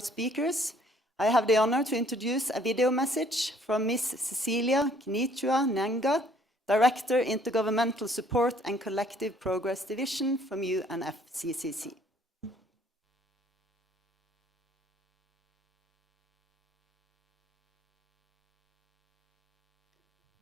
speakers. I have the honor to introduce a video message from Ms. Cecilia Knitua Nenga, Director, Intergovernmental Support and Collective Progress Division from UNFCCC.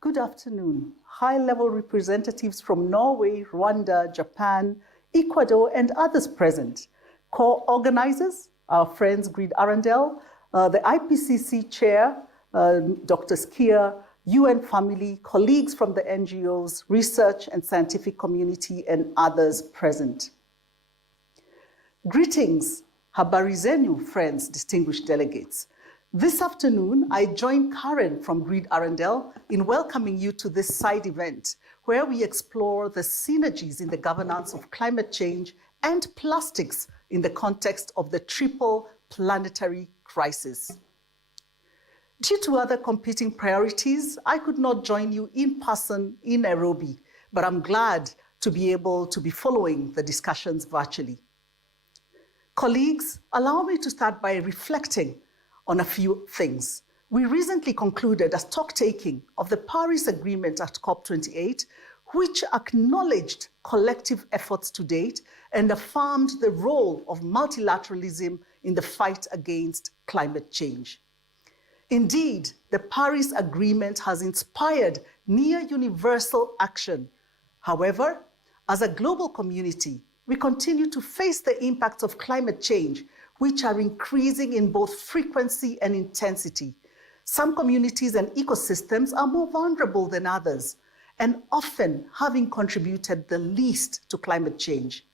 Good afternoon. High-level representatives from Norway, Rwanda, Japan, Ecuador, and others present. Core organizers, our friends GRID-Arendal, the IPCC chair, Dr. Skier, UN family, colleagues from the NGOs, research and scientific community, and others present. Greetings, habari zenu, friends, distinguished delegates. This afternoon, I join Karen from GRID-Arendal in welcoming you to this side event, where we explore the synergies in the governance of climate change and plastics in the context of the triple planetary crisis. Due to other competing priorities, I could not join you in person in Nairobi, but I'm glad to be able to be following the discussions virtually. Colleagues, allow me to start by reflecting on a few things. We recently concluded a stock-taking of the Paris Agreement at COP28, which acknowledged collective efforts to date and affirmed the role of multilateralism in the fight against climate change. Indeed, the Paris Agreement has inspired near universal action. However, as a global community, we continue to face the impacts of climate change, which are increasing in both frequency and intensity. Some communities and ecosystems are more vulnerable than others, and often having contributed the least to climate change.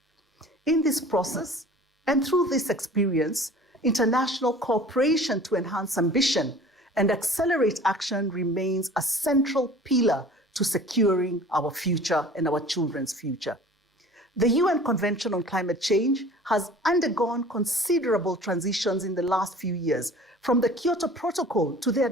In this process, and through this experience, international cooperation to enhance ambition and accelerate action remains a central pillar to securing our future and our children's future. The UN Convention on Climate Change has undergone considerable transitions in the last few years, from the Kyoto Protocol to the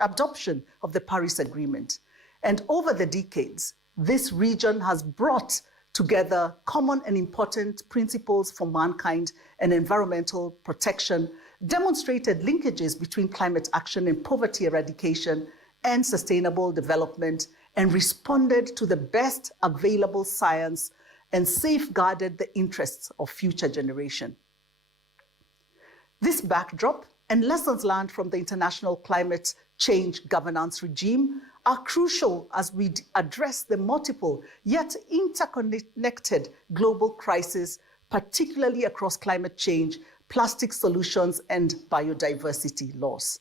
adoption of the Paris Agreement. And over the decades, this region has brought together common and important principles for mankind and environmental protection, demonstrated linkages between climate action and poverty eradication and sustainable development, and responded to the best available science and safeguarded the interests of future generations. This backdrop and lessons learned from the international climate change governance regime are crucial as we address the multiple yet interconnected global crises, particularly across climate change, plastic solutions, and biodiversity loss.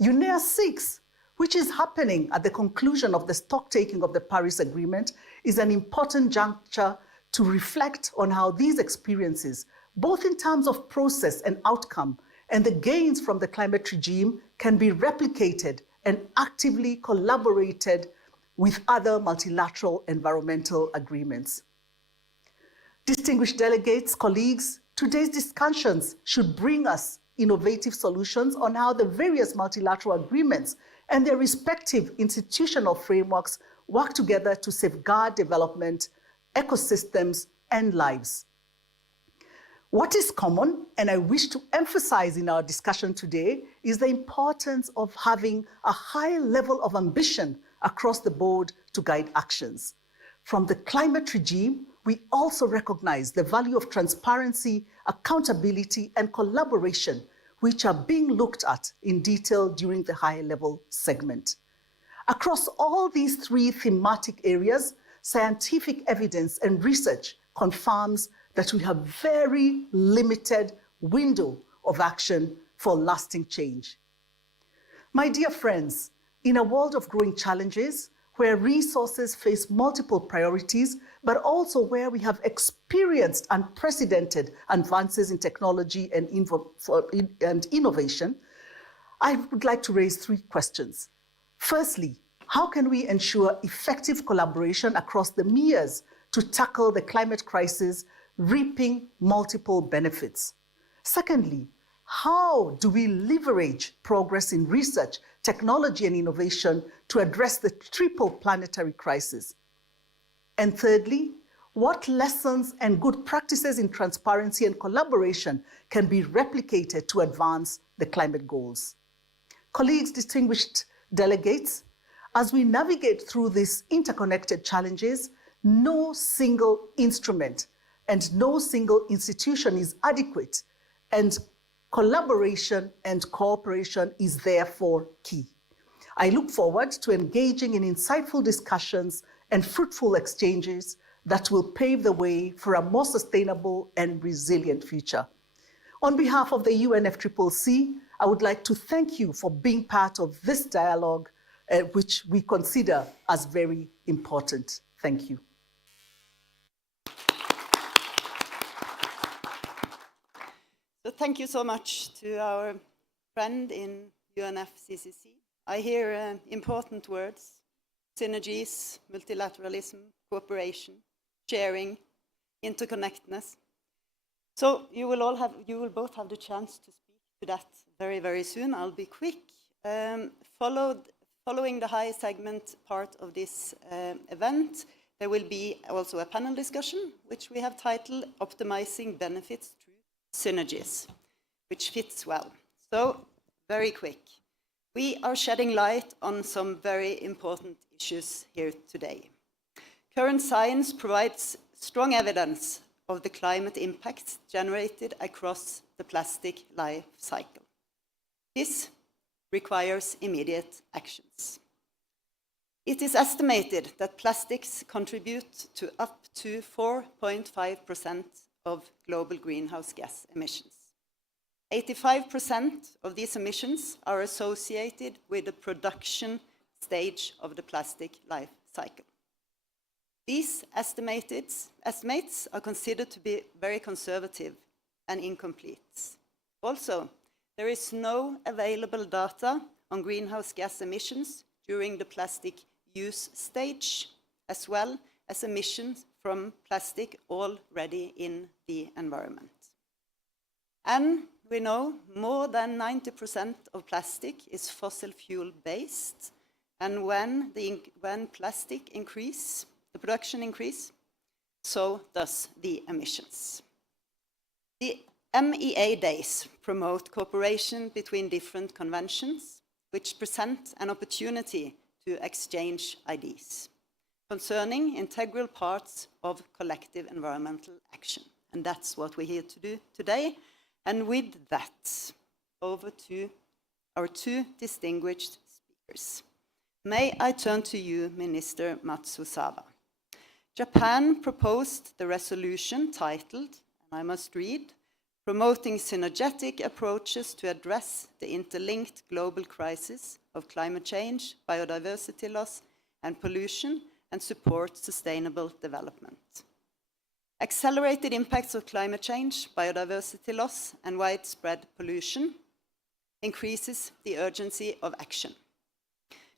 UNEA 6, which is happening at the conclusion of the stocktaking of the Paris Agreement, is an important juncture to reflect on how these experiences, both in terms of process and outcome, and the gains from the climate regime can be replicated and actively collaborated with other multilateral environmental agreements. Distinguished delegates, colleagues, today's discussions should bring us innovative solutions on how the various multilateral agreements and their respective institutional frameworks work together to safeguard development, ecosystems, and lives. What is common, and I wish to emphasize in our discussion today, is the importance of having a high level of ambition across the board to guide actions. From the climate regime, we also recognize the value of transparency, accountability, and collaboration, which are being looked at in detail during the high-level segment. Across all these three thematic areas, scientific evidence and research confirms that we have very limited window of action for lasting change. My dear friends, in a world of growing challenges, where resources face multiple priorities, but also where we have experienced unprecedented advances in technology and innovation, I would like to raise three questions. Firstly, how can we ensure effective collaboration across the MEAs to tackle the climate crisis, reaping multiple benefits? Secondly, how do we leverage progress in research, technology, and innovation to address the triple planetary crisis? And thirdly, What lessons and good practices in transparency and collaboration can be replicated to advance the climate goals? Colleagues, distinguished delegates, as we navigate through these interconnected challenges, no single instrument and no single institution is adequate, and collaboration and cooperation is therefore key. I look forward to engaging in insightful discussions and fruitful exchanges that will pave the way for a more sustainable and resilient future. On behalf of the UNFCCC, I would like to thank you for being part of this dialogue, which we consider as very important. Thank you. So thank you so much to our friend in UNFCCC. I hear important words: synergies, multilateralism, cooperation, sharing, interconnectedness. So you will both have the chance to speak to that very, very soon. I'll be quick. Following the high segment part of this event, there will be also a panel discussion, which we have titled Optimizing Benefits Through Synergies, which fits well. So, very quick. We are shedding light on some very important issues here today. Current science provides strong evidence of the climate impact generated across the plastic life cycle. This requires immediate actions. It is estimated that plastics contribute to up to 4.5% of global greenhouse gas emissions. 85% of these emissions are associated with the production stage of the plastic life cycle. These estimates are considered to be very conservative and incomplete. Also, there is no available data on greenhouse gas emissions during the plastic use stage, as well as emissions from plastic already in the environment. And we know more than 90% of plastic is fossil fuel based, and when plastic increase, the production increase, so does the emissions. The MEA Days promote cooperation between different conventions, which present an opportunity to exchange ideas concerning integral parts of collective environmental action. And that's what we're here to do today. And with that, over to our two distinguished speakers. May I turn to you, Minister Matsuzawa. Japan proposed the resolution titled, and I must read, Promoting Synergetic Approaches to Address the Interlinked Global Crisis of Climate Change, Biodiversity Loss and Pollution, and Support Sustainable Development. Accelerated impacts of climate change, biodiversity loss, and widespread pollution increases the urgency of action.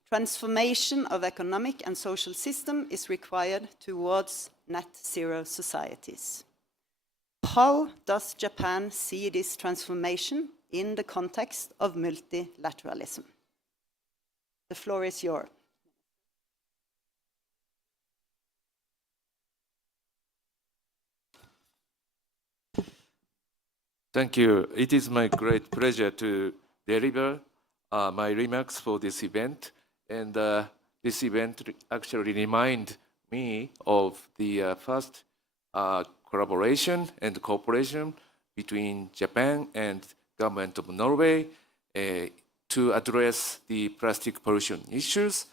Transformation of economic and social system is required towards net zero societies. How does Japan see this transformation in the context of multilateralism? The floor is yours. Thank you. It is my great pleasure to deliver my remarks for this event. And this event actually reminds me of the first collaboration and cooperation between Japan and government of Norway to address the plastic pollution issues.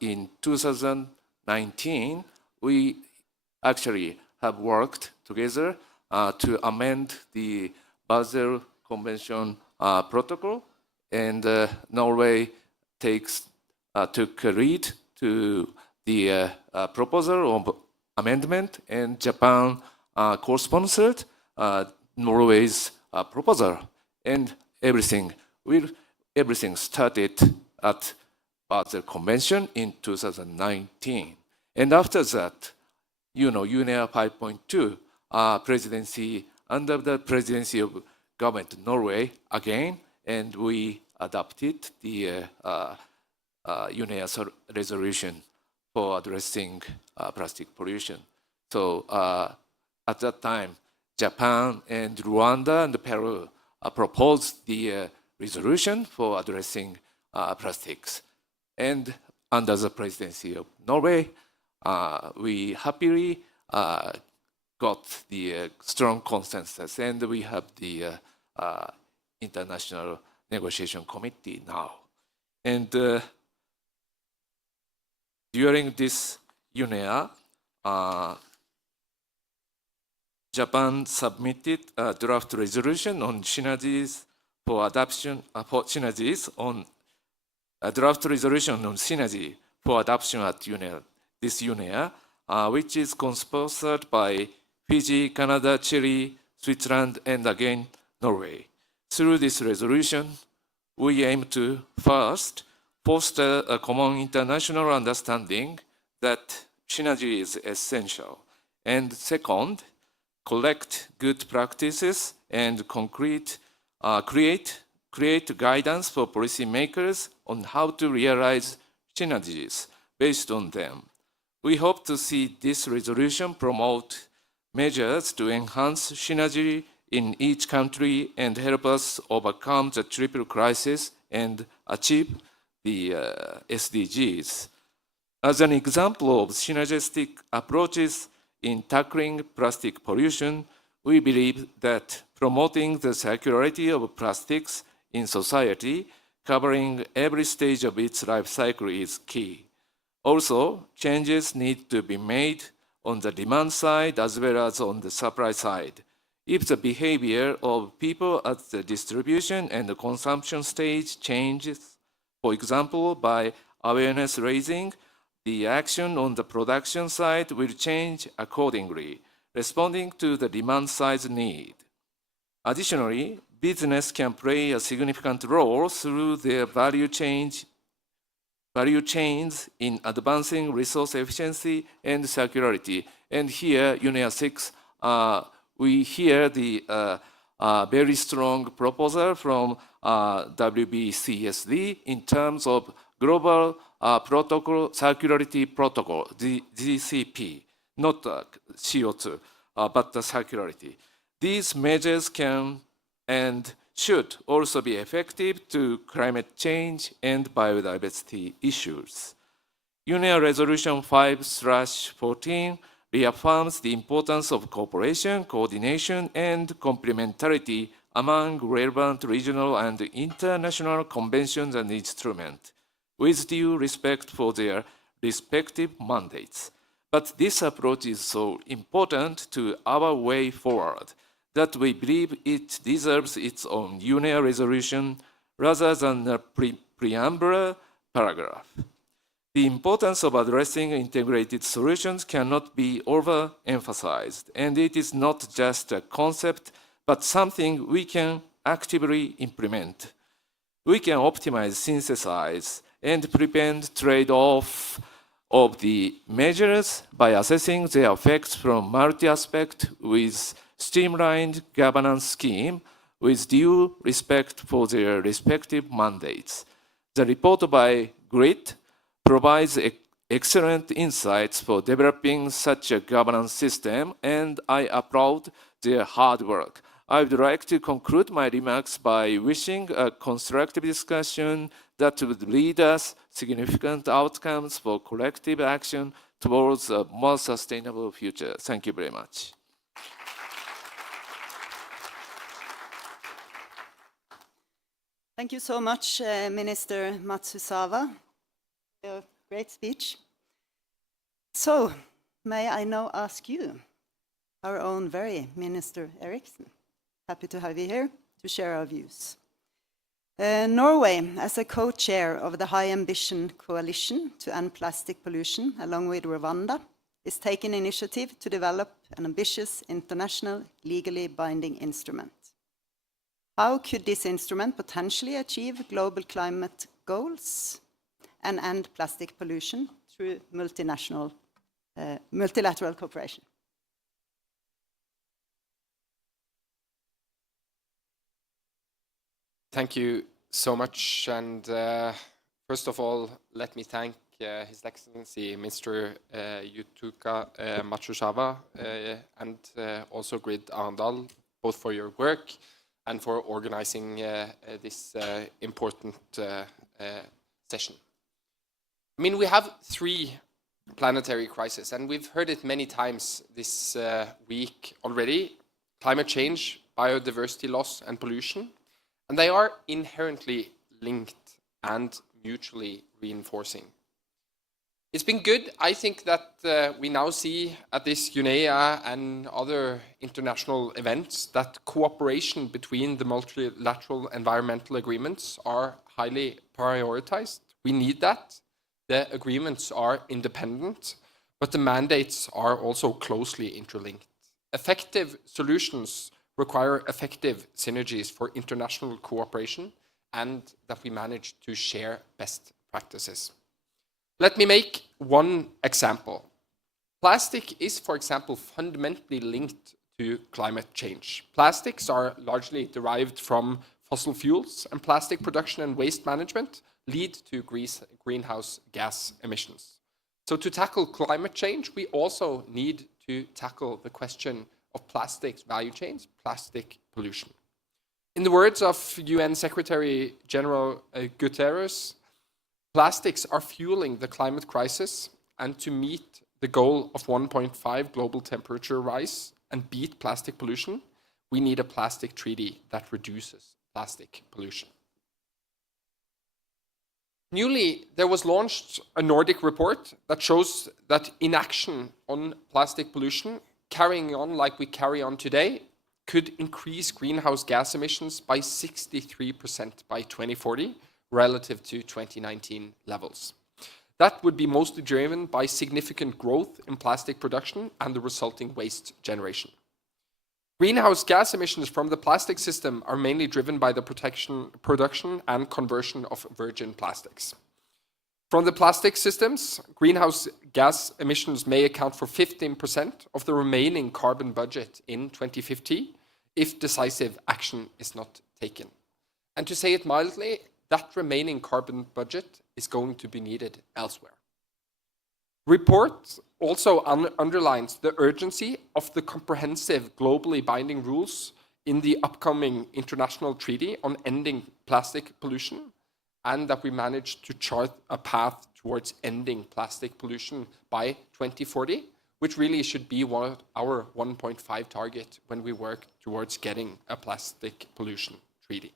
In 2019, we actually have worked together to amend the Basel Convention protocol, and Norway took a lead to the proposal of amendment, and Japan co-sponsored Norway's proposal, and everything started at Basel Convention in 2019. And after that, UNEA 5.2 presidency, under the presidency of government of Norway again, and we adopted the UNEA resolution for addressing plastic pollution. So at that time, Japan and Rwanda and Peru proposed the resolution for addressing plastics. And under the presidency of Norway, we happily got the strong consensus, and we have the international negotiation committee now. And during this UNEA, Japan submitted a draft resolution on synergies for adoption a draft resolution on synergy for adoption at this UNEA, which is co-sponsored by Fiji, Canada, Chile, Switzerland, and again Norway. Through this resolution, we aim to first foster a common international understanding that synergy is essential, and second, collect good practices and create guidance for policymakers on how to realize synergies based on them. We hope to see this resolution promote measures to enhance synergy in each country and help us overcome the triple crisis and achieve the SDGs. As an example of synergistic approaches in tackling plastic pollution, we believe that promoting the circularity of plastics in society, covering every stage of its life cycle, is key. Also, changes need to be made on the demand side as well as on the supply side. If the behavior of people at the distribution and the consumption stage changes, for example, by awareness raising, the action on the production side will change accordingly, responding to the demand side need. Additionally, business can play a significant role through their value chains in advancing resource efficiency and circularity. And here, UNEA 6, we hear the very strong proposal from WBCSD in terms of Global Circularity Protocol, GCP, not CO2, but the circularity. These measures can and should also be effective to climate change and biodiversity issues. UNEA Resolution 5/14 reaffirms the importance of cooperation, coordination, and complementarity among relevant regional and international conventions and instruments, with due respect for their respective mandates. But this approach is so important to our way forward that we believe it deserves its own UNEA resolution rather than a preamble paragraph. The importance of addressing integrated solutions cannot be overemphasized, and it is not just a concept, but something we can actively implement. We can optimize, synthesize, and prevent trade-off of the measures by assessing their effects from multi-aspect with streamlined governance scheme with due respect for their respective mandates. The report by GRID provides excellent insights for developing such a governance system, and I applaud their hard work. I would like to conclude my remarks by wishing a constructive discussion that would lead us significant outcomes for collective action towards a more sustainable future. Thank you very much. Thank you so much, Minister Matsuzawa, for your great speech. So, may I now ask you, our own very Minister Eriksen, happy to have you here to share our views. Norway, as a co-chair of the High Ambition Coalition to End Plastic Pollution, along with Rwanda, is taking initiative to develop an ambitious international legally binding instrument. How could this instrument potentially achieve global climate goals and end plastic pollution through multilateral cooperation? Thank you so much. And first of all, let me thank His Excellency Mr. Yutuka Matsushava and also GRID-Arendal, both for your work and for organizing this important session. I mean, we have 3 planetary crises, and we've heard it many times this week already: climate change, biodiversity loss, and pollution. And they are inherently linked and mutually reinforcing. It's been good, I think, that we now see at this UNEA and other international events that cooperation between the multilateral environmental agreements are highly prioritized. We need that. The agreements are independent, but the mandates are also closely interlinked. Effective solutions require effective synergies for international cooperation and that we manage to share best practices. Let me make one example. Plastic is, for example, fundamentally linked to climate change. Plastics are largely derived from fossil fuels, and plastic production and waste management lead to greenhouse gas emissions. So to tackle climate change, we also need to tackle the question of plastics value chains, plastic pollution. In the words of UN Secretary General Guterres, plastics are fueling the climate crisis, and to meet the goal of 1.5 global temperature rise and beat plastic pollution, we need a plastic treaty that reduces plastic pollution. Newly, there was launched a Nordic report that shows that inaction on plastic pollution, carrying on like we carry on today, could increase greenhouse gas emissions by 63% by 2040 relative to 2019 levels. That would be mostly driven by significant growth in plastic production and the resulting waste generation. Greenhouse gas emissions from the plastic system are mainly driven by the production and conversion of virgin plastics. From the plastic systems, greenhouse gas emissions may account for 15% of the remaining carbon budget in 2050 if decisive action is not taken. And to say it mildly, that remaining carbon budget is going to be needed elsewhere. Report also underlines the urgency of the comprehensive globally binding rules in the upcoming international treaty on ending plastic pollution, and that we manage to chart a path towards ending plastic pollution by 2040, which really should be our 1.5 target when we work towards getting a plastic pollution treaty.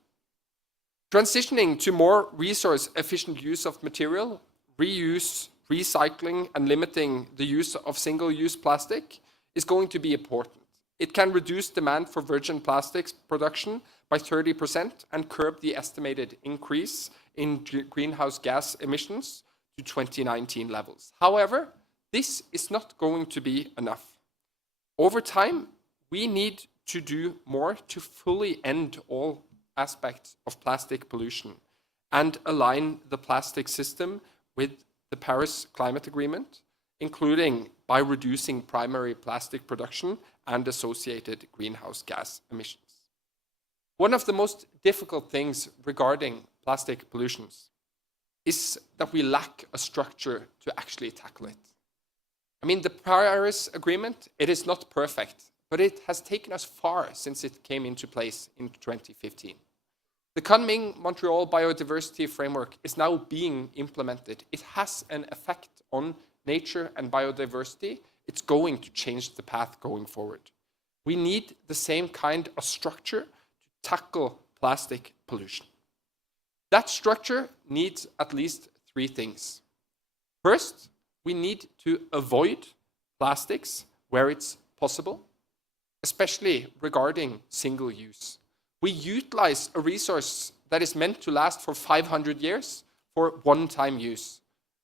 Transitioning to more resource-efficient use of material, reuse, recycling, and limiting the use of single-use plastic is going to be important. It can reduce demand for virgin plastics production by 30% and curb the estimated increase in greenhouse gas emissions to 2019 levels. However, this is not going to be enough. Over time, we need to do more to fully end all aspects of plastic pollution and align the plastic system with the Paris Climate Agreement, including by reducing primary plastic production and associated greenhouse gas emissions. One of the most difficult things regarding plastic pollutions is that we lack a structure to actually tackle it. I mean, the Paris Agreement, it is not perfect, but it has taken us far since it came into place in 2015. The Kunming-Montreal Biodiversity Framework is now being implemented. It has an effect on nature and biodiversity. It's going to change the path going forward. We need the same kind of structure to tackle plastic pollution. That structure needs at least 3 things. First, we need to avoid plastics where it's possible, especially regarding single use. We utilize a resource that is meant to last for 500 years for one-time use.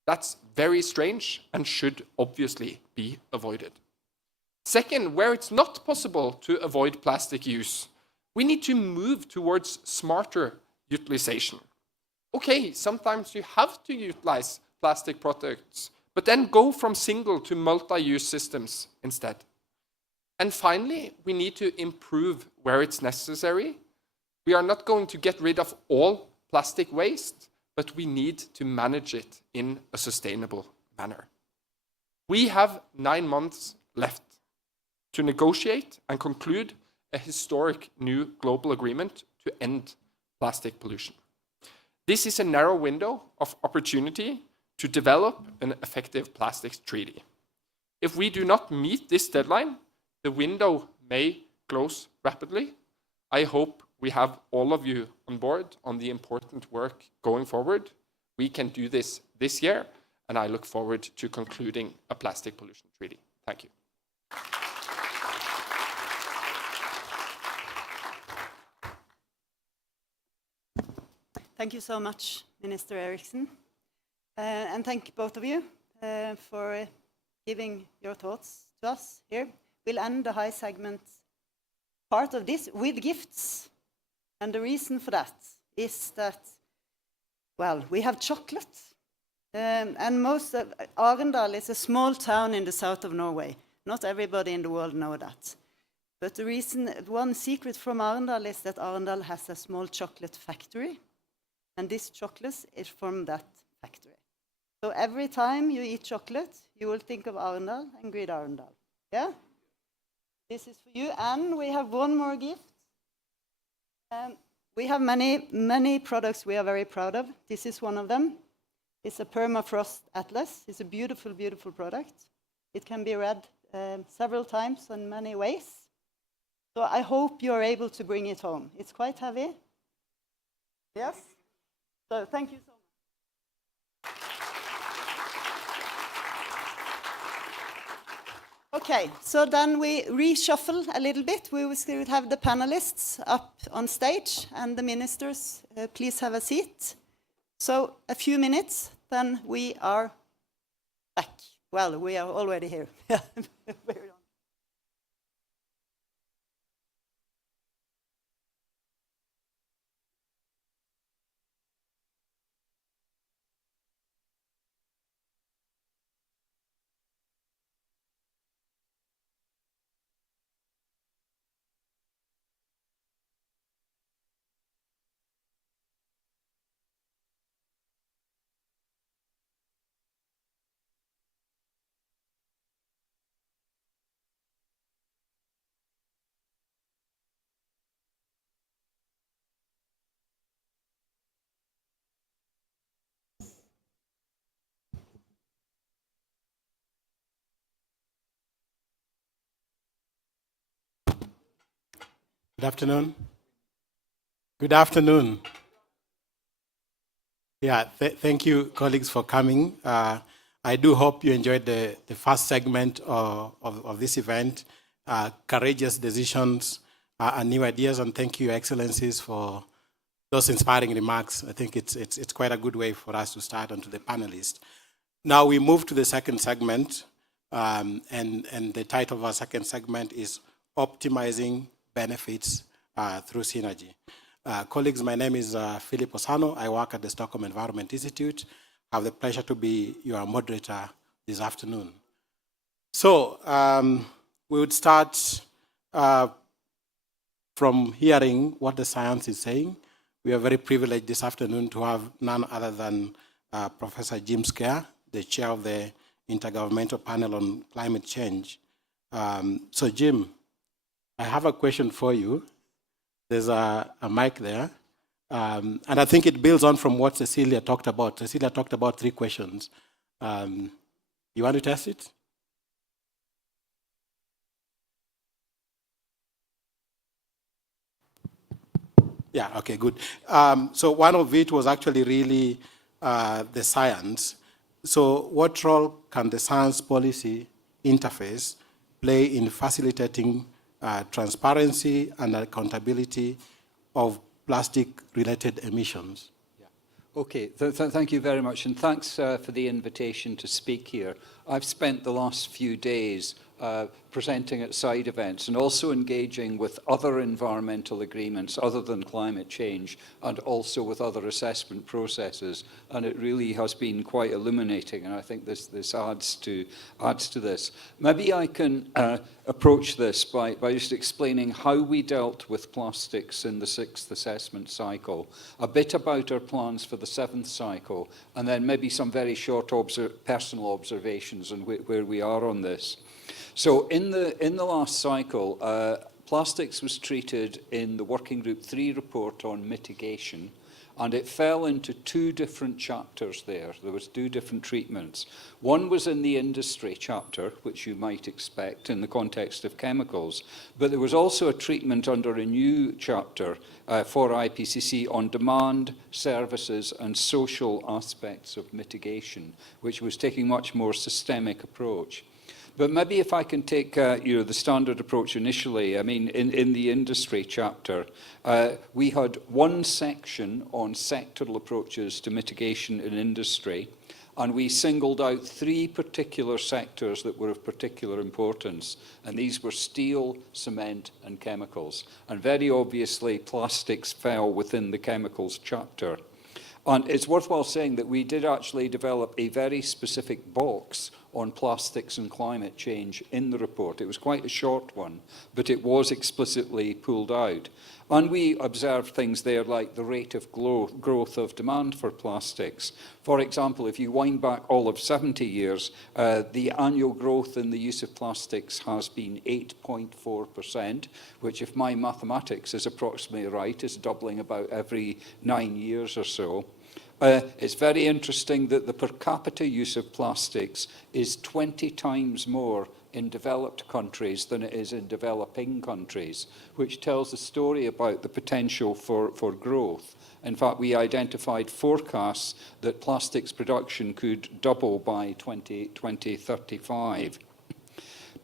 That's very strange and should obviously be avoided. Second, where it's not possible to avoid plastic use, we need to move towards smarter utilization. Okay, sometimes you have to utilize plastic products, but then go from single to multi-use systems instead. And finally, we need to improve where it's necessary. We are not going to get rid of all plastic waste, but we need to manage it in a sustainable manner. We have 9 months left to negotiate and conclude a historic new global agreement to end plastic pollution. This is a narrow window of opportunity to develop an effective plastics treaty. If we do not meet this deadline, the window may close rapidly. I hope we have all of you on board on the important work going forward. We can do this year, and I look forward to concluding a plastic pollution treaty. Thank you. Thank you so much, Minister Eriksen. And thank both of you for giving your thoughts to us here. We'll end the high segment part of this with gifts. And the reason for that is that, well, we have chocolate. And most of Arendal is a small town in the south of Norway. Not everybody in the world knows that. But the reason, one secret from Arendal is that Arendal has a small chocolate factory. And this chocolate is from that factory. So every time you eat chocolate, you will think of Arendal and GRID-Arendal. Yeah? This is for you. And we have one more gift. We have many products we are very proud of. This is one of them. It's a permafrost atlas. It's a beautiful, beautiful product. It can be read several times in many ways. So I hope you're able to bring it home. It's quite heavy. Yes? So thank you so much. Okay, so then we reshuffle a little bit. We will still have the panelists up on stage and the ministers, please have a seat. So a few minutes, then we are back. Well, we are already here. Good afternoon. Good afternoon. Yeah, thank you, colleagues, for coming. I do hope you enjoyed the first segment of this event, courageous decisions and new ideas, and thank you, Your Excellencies, for those inspiring remarks. I think it's quite a good way for us to start onto the panelists. Now we move to the second segment, and the title of our second segment is Optimizing Benefits through Synergy. Colleagues, my name is Philip Osano. I work at the Stockholm Environment Institute. I have the pleasure to be your moderator this afternoon. So we would start from hearing what the science is saying. We are very privileged this afternoon to have none other than Professor Jim Scare, the chair of the Intergovernmental Panel on Climate Change. So Jim, I have a question for you. There's a mic there. And I think it builds on from what Cecilia talked about. Cecilia talked about 3 questions. You want to test it? Yeah, okay, good. So one of it was actually really the science. So what role can the science policy interface play in facilitating transparency and accountability of plastic-related emissions? Okay, thank you very much, and thanks for the invitation to speak here. I've spent the last few days presenting at side events, and also engaging with other environmental agreements other than climate change, and also with other assessment processes. And it really has been quite illuminating, and I think this adds to this. Maybe I can approach this by just explaining how we dealt with plastics in the 6th assessment cycle, a bit about our plans for the 7th cycle, and then maybe some very short personal observations on where we are on this. So in the last cycle, plastics was treated in the Working Group 3 report on mitigation, and it fell into 2 different chapters there. There was 2 different treatments. One was in the industry chapter, which you might expect in the context of chemicals, but there was also a treatment under a new chapter for IPCC on demand, services, and social aspects of mitigation, which was taking a much more systemic approach. But maybe if I can take the standard approach initially. I mean, in the industry chapter, we had one section on sectoral approaches to mitigation in industry, and we singled out 3 particular sectors that were of particular importance, and these were steel, cement, and chemicals. And very obviously, plastics fell within the chemicals chapter. And it's worthwhile saying that we did actually develop a very specific box on plastics and climate change in the report. It was quite a short one, but it was explicitly pulled out. And we observed things there like the rate of growth of demand for plastics. For example, if you wind back all of 70 years, the annual growth in the use of plastics has been 8.4%, which, if my mathematics is approximately right, is doubling about every 9 years or so. It's very interesting that the per capita use of plastics is 20 times more in developed countries than it is in developing countries, which tells a story about the potential for growth. In fact, we identified forecasts that plastics production could double by 2035.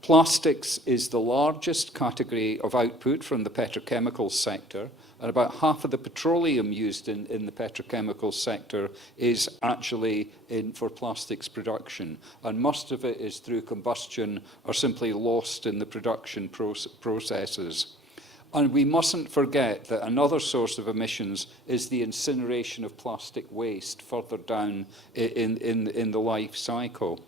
Plastics is the largest category of output from the petrochemical sector, and about half of the petroleum used in the petrochemical sector is actually for plastics production, and most of it is through combustion or simply lost in the production processes. And we mustn't forget that another source of emissions is the incineration of plastic waste further down in the life cycle.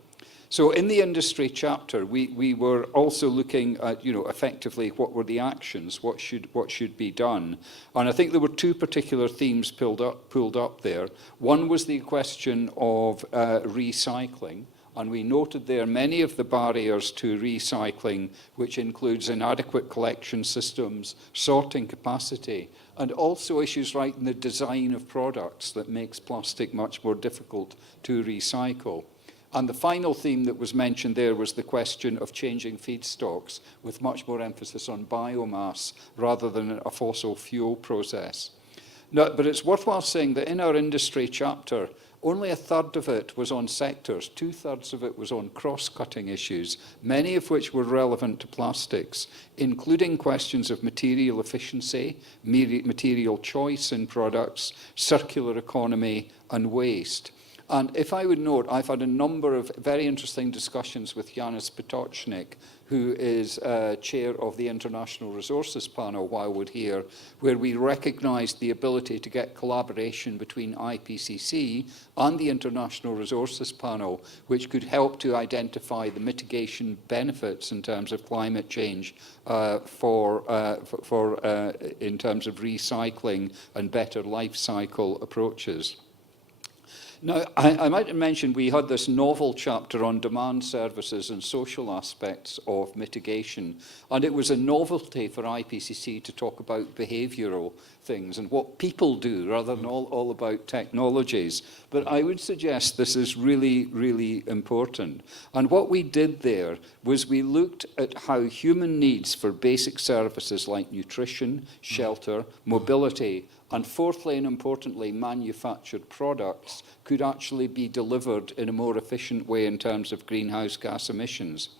So in the industry chapter, we were also looking at, effectively what were the actions, what should be done. And I think there were 2 particular themes pulled up there. One was the question of recycling. And we noted there many of the barriers to recycling, which includes inadequate collection systems, sorting capacity, and also issues right in the design of products that makes plastic much more difficult to recycle. And the final theme that was mentioned there was the question of changing feedstocks, with much more emphasis on biomass rather than a fossil fuel process. No, but it's worthwhile saying that in our industry chapter, only 1/3 of it was on sectors, 2/3 of it was on cross-cutting issues, many of which were relevant to plastics, including questions of material efficiency, material choice in products, circular economy, and waste. And if I would note, I've had a number of very interesting discussions with Janusz Potocznik, who is chair of the International Resources Panel while we're here, where we recognised the ability to get collaboration between IPCC and the International Resources Panel, which could help to identify the mitigation benefits in terms of climate change in terms of recycling and better life cycle approaches. Now, I might mention we had this novel chapter on demand services and social aspects of mitigation, and it was a novelty for IPCC to talk about behavioural things and what people do rather than all about technologies. But I would suggest this is really, really important. And what we did there was we looked at how human needs for basic services like nutrition, shelter, mobility, and fourthly and importantly, manufactured products could actually be delivered in a more efficient way in terms of greenhouse gas emissions.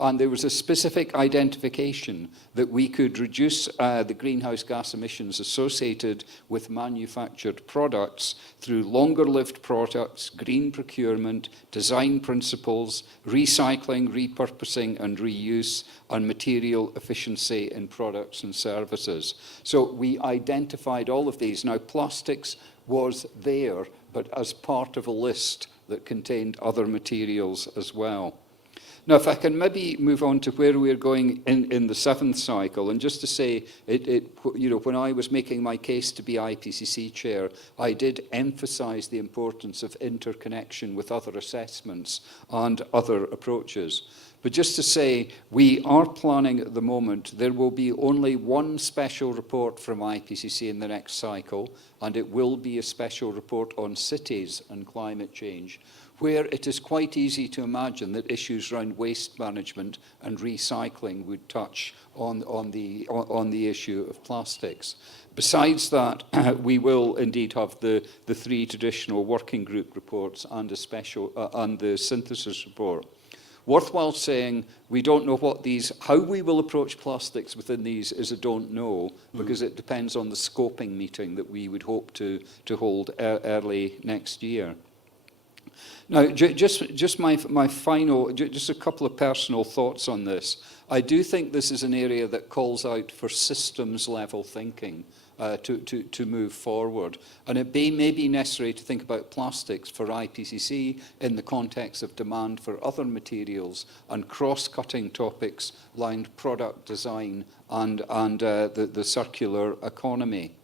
And there was a specific identification that we could reduce the greenhouse gas emissions associated with manufactured products through longer-lived products, green procurement, design principles, recycling, repurposing and reuse, and material efficiency in products and services. So we identified all of these. Now, plastics was there, but as part of a list that contained other materials as well. Now, if I can maybe move on to where we're going in the 7th cycle, and just to say, when I was making my case to be IPCC chair, I did emphasize the importance of interconnection with other assessments and other approaches. But just to say, we are planning at the moment, there will be only one special report from IPCC in the next cycle, and it will be a special report on cities and climate change, where it is quite easy to imagine that issues around waste management and recycling would touch on the issue of plastics. Besides that, we will indeed have the 3 traditional working group reports and and the synthesis report. Worthwhile saying, we don't know how we will approach plastics within these is a don't know, because it depends on the scoping meeting that we would hope to hold early next year. Now, just my final, just a couple of personal thoughts on this. I do think this is an area that calls out for systems level thinking to move forward. And it may be necessary to think about plastics for IPCC in the context of demand for other materials and cross-cutting topics like product design and the circular economy.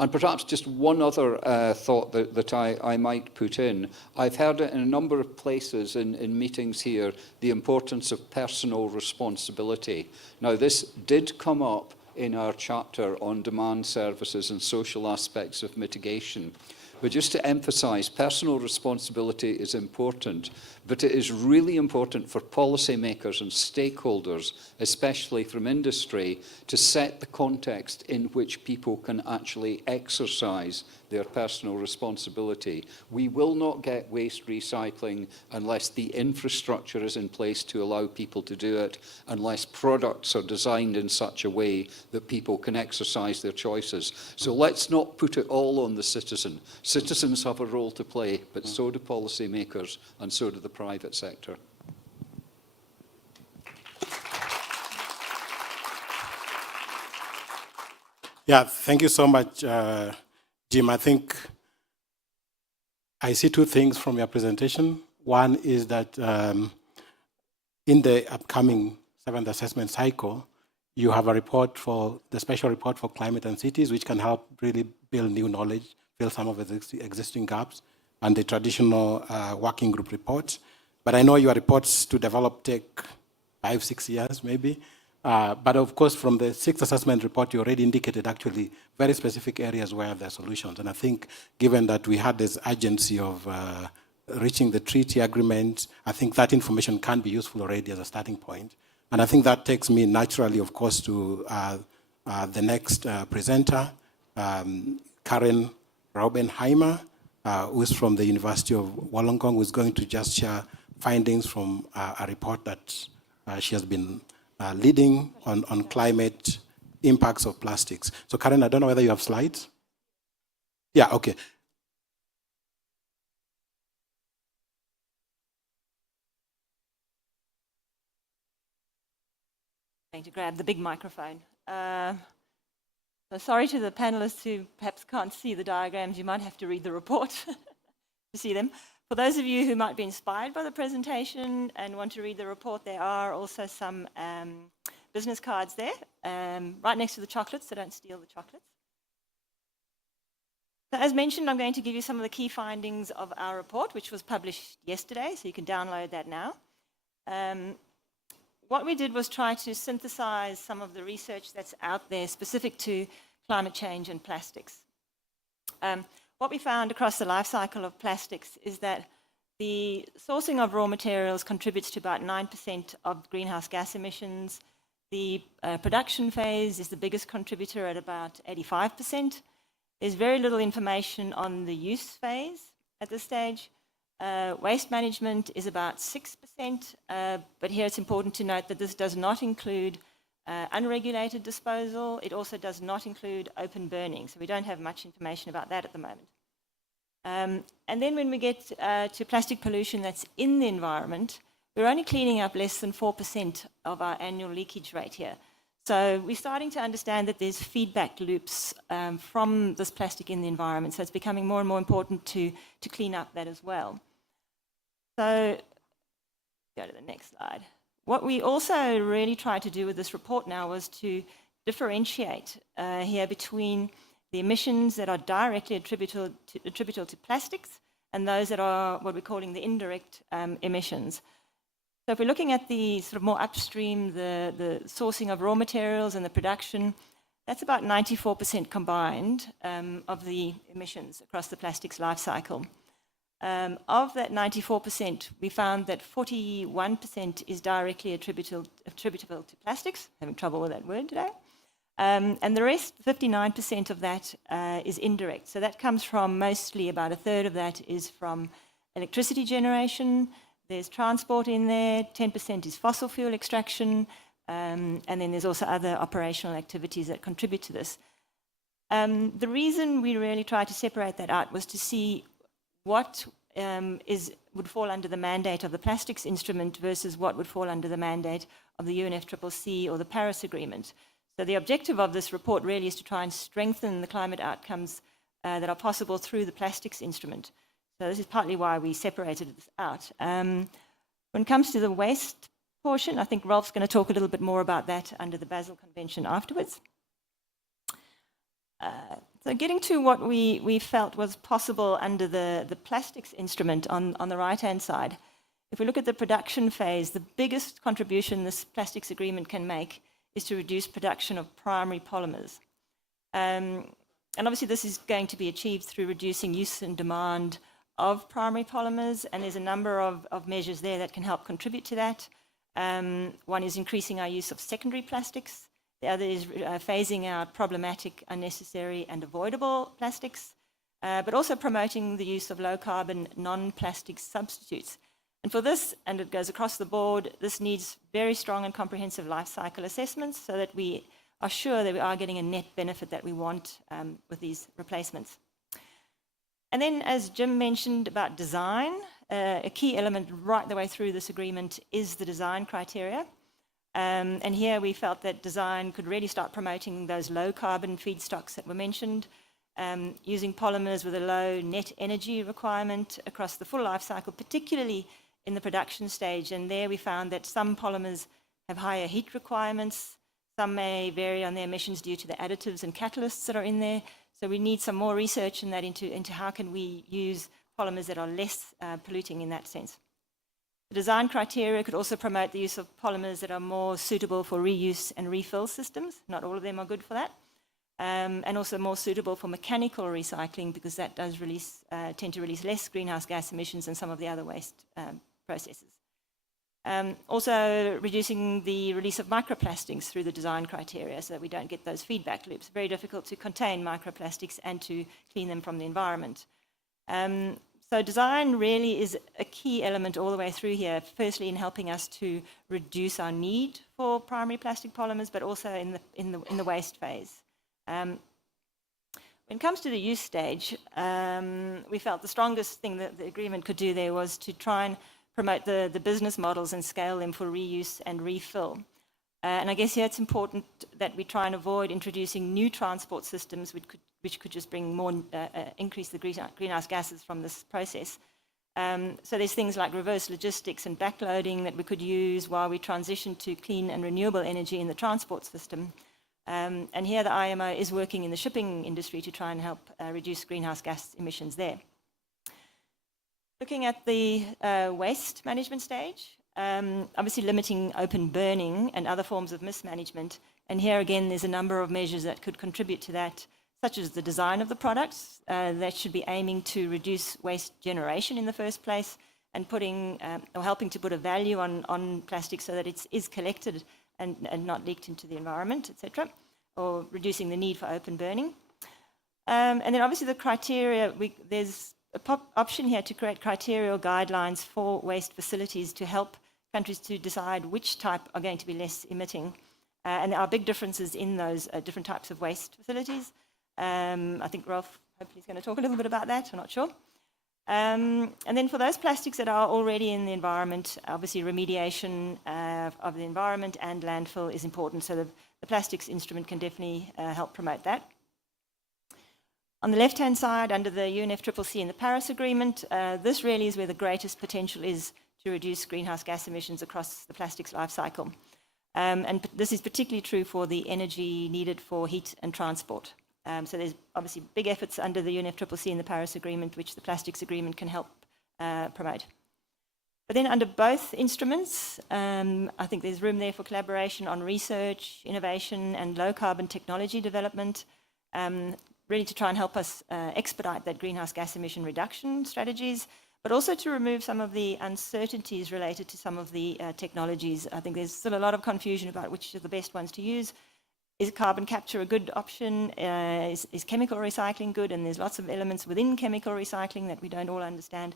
And perhaps just one other thought that I might put in. I've heard it in a number of places in meetings here, the importance of personal responsibility. Now, this did come up in our chapter on demand services and social aspects of mitigation. But just to emphasize, personal responsibility is important, but it is really important for policymakers and stakeholders, especially from industry, to set the context in which people can actually exercise their personal responsibility. We will not get waste recycling unless the infrastructure is in place to allow people to do it, unless products are designed in such a way that people can exercise their choices. So let's not put it all on the citizen. Citizens have a role to play, but so do policymakers and so do the private sector. Yeah, thank you so much, Jim. I think I see 2 things from your presentation. One is that in the upcoming 7th assessment cycle, you have a report for the special report for climate and cities, which can help really build new knowledge, fill some of the existing gaps, and the traditional working group reports. But I know your reports to develop take 5-6 years, maybe. But of course, from the 6th assessment report, you already indicated actually very specific areas where there are solutions. And I think given that we had this urgency of reaching the treaty agreement, I think that information can be useful already as a starting point. And I think that takes me naturally, of course, to the next presenter, Karen Raubenheimer, who is from the University of Wollongong, who is going to just share findings from a report that she has been leading on climate impacts of plastics. So Karen, I don't know whether you have slides. Yeah, okay. Going to grab the big microphone. So sorry to the panelists who perhaps can't see the diagrams. You might have to read the report to see them. For those of you who might be inspired by the presentation and want to read the report, there are also some business cards there, right next to the chocolates, so don't steal the chocolates. So as mentioned, I'm going to give you some of the key findings of our report, which was published yesterday, so you can download that now. What we did was try to synthesize some of the research that's out there specific to climate change and plastics. What we found across the life cycle of plastics is that the sourcing of raw materials contributes to about 9% of greenhouse gas emissions. The production phase is the biggest contributor at about 85%. There's very little information on the use phase at this stage. Waste management is about 6%, but here it's important to note that this does not include unregulated disposal. It also does not include open burning, so we don't have much information about that at the moment. And then when we get to plastic pollution that's in the environment, we're only cleaning up less than 4% of our annual leakage rate here. So we're starting to understand that there's feedback loops from this plastic in the environment, so it's becoming more and more important to clean up that as well. So go to the next slide. What we also really tried to do with this report now was to differentiate here between the emissions that are directly attributable to plastics and those that are what we're calling the indirect emissions. So if we're looking at the sort of more upstream, the sourcing of raw materials and the production, that's about 94% combined of the emissions across the plastics life cycle. Of that 94%, we found that 41% is directly attributable to plastics. Having trouble with that word today. And the rest, 59% of that is indirect. So that comes from mostly about a third of that is from electricity generation. There's transport in there. 10% is fossil fuel extraction. And then there's also other operational activities that contribute to this. The reason we really tried to separate that out was to see what would fall under the mandate of the plastics instrument versus what would fall under the mandate of the UNFCCC or the Paris Agreement. So the objective of this report really is to try and strengthen the climate outcomes that are possible through the plastics instrument. So this is partly why we separated this out. When it comes to the waste portion, I think Rolf's going to talk a little bit more about that under the Basel Convention afterwards. So getting to what we felt was possible under the plastics instrument on the right-hand side, if we look at the production phase, the biggest contribution this plastics agreement can make is to reduce production of primary polymers. And obviously this is going to be achieved through reducing use and demand of primary polymers, and there's a number of measures there that can help contribute to that. One is increasing our use of secondary plastics. The other is phasing out problematic, unnecessary and avoidable plastics, but also promoting the use of low-carbon, non-plastic substitutes. And for this, and it goes across the board, this needs very strong and comprehensive life cycle assessments so that we are sure that we are getting a net benefit that we want with these replacements. And then, as Jim mentioned about design, a key element right the way through this agreement is the design criteria. And here we felt that design could really start promoting those low-carbon feedstocks that were mentioned, using polymers with a low net energy requirement across the full life cycle, particularly in the production stage. And there we found that some polymers have higher heat requirements, some may vary on their emissions due to the additives and catalysts that are in there. So we need some more research in that into how can we use polymers that are less polluting in that sense. The design criteria could also promote the use of polymers that are more suitable for reuse and refill systems. Not all of them are good for that. And also more suitable for mechanical recycling because that does tend to release less greenhouse gas emissions than some of the other waste processes. Also reducing the release of microplastics through the design criteria so that we don't get those feedback loops. Very difficult to contain microplastics and to clean them from the environment. So design really is a key element all the way through here, firstly in helping us to reduce our need for primary plastic polymers, but also in the waste phase. When it comes to the use stage, we felt the strongest thing that the agreement could do there was to try and promote the business models and scale them for reuse and refill. And I guess here it's important that we try and avoid introducing new transport systems which could just bring more, increase the greenhouse gases from this process. So there's things like reverse logistics and backloading that we could use while we transition to clean and renewable energy in the transport system. And here the IMO is working in the shipping industry to try and help reduce greenhouse gas emissions there. Looking at the waste management stage, obviously limiting open burning and other forms of mismanagement. And here again, there's a number of measures that could contribute to that, such as the design of the products that should be aiming to reduce waste generation in the first place and putting or helping to put a value on plastic so that it is collected and not leaked into the environment, etc., or reducing the need for open burning. And then obviously the criteria, there's option here to create criteria or guidelines for waste facilities to help countries to decide which type are going to be less emitting. And there are big differences in those different types of waste facilities. I think Rolf hopefully is going to talk a little bit about that, I'm not sure. And then for those plastics that are already in the environment, obviously remediation of the environment and landfill is important, so the plastics instrument can definitely help promote that. On the left-hand side, under the UNFCCC and the Paris Agreement, this really is where the greatest potential is to reduce greenhouse gas emissions across the plastics life cycle. And this is particularly true for the energy needed for heat and transport. So there's obviously big efforts under the UNFCCC and the Paris Agreement, which the Plastics Agreement can help promote. But then under both instruments, I think there's room there for collaboration on research, innovation, and low-carbon technology development, really to try and help us expedite that greenhouse gas emission reduction strategies, but also to remove some of the uncertainties related to some of the technologies. I think there's still a lot of confusion about which are the best ones to use. Is carbon capture a good option? Is chemical recycling good? And there's lots of elements within chemical recycling that we don't all understand.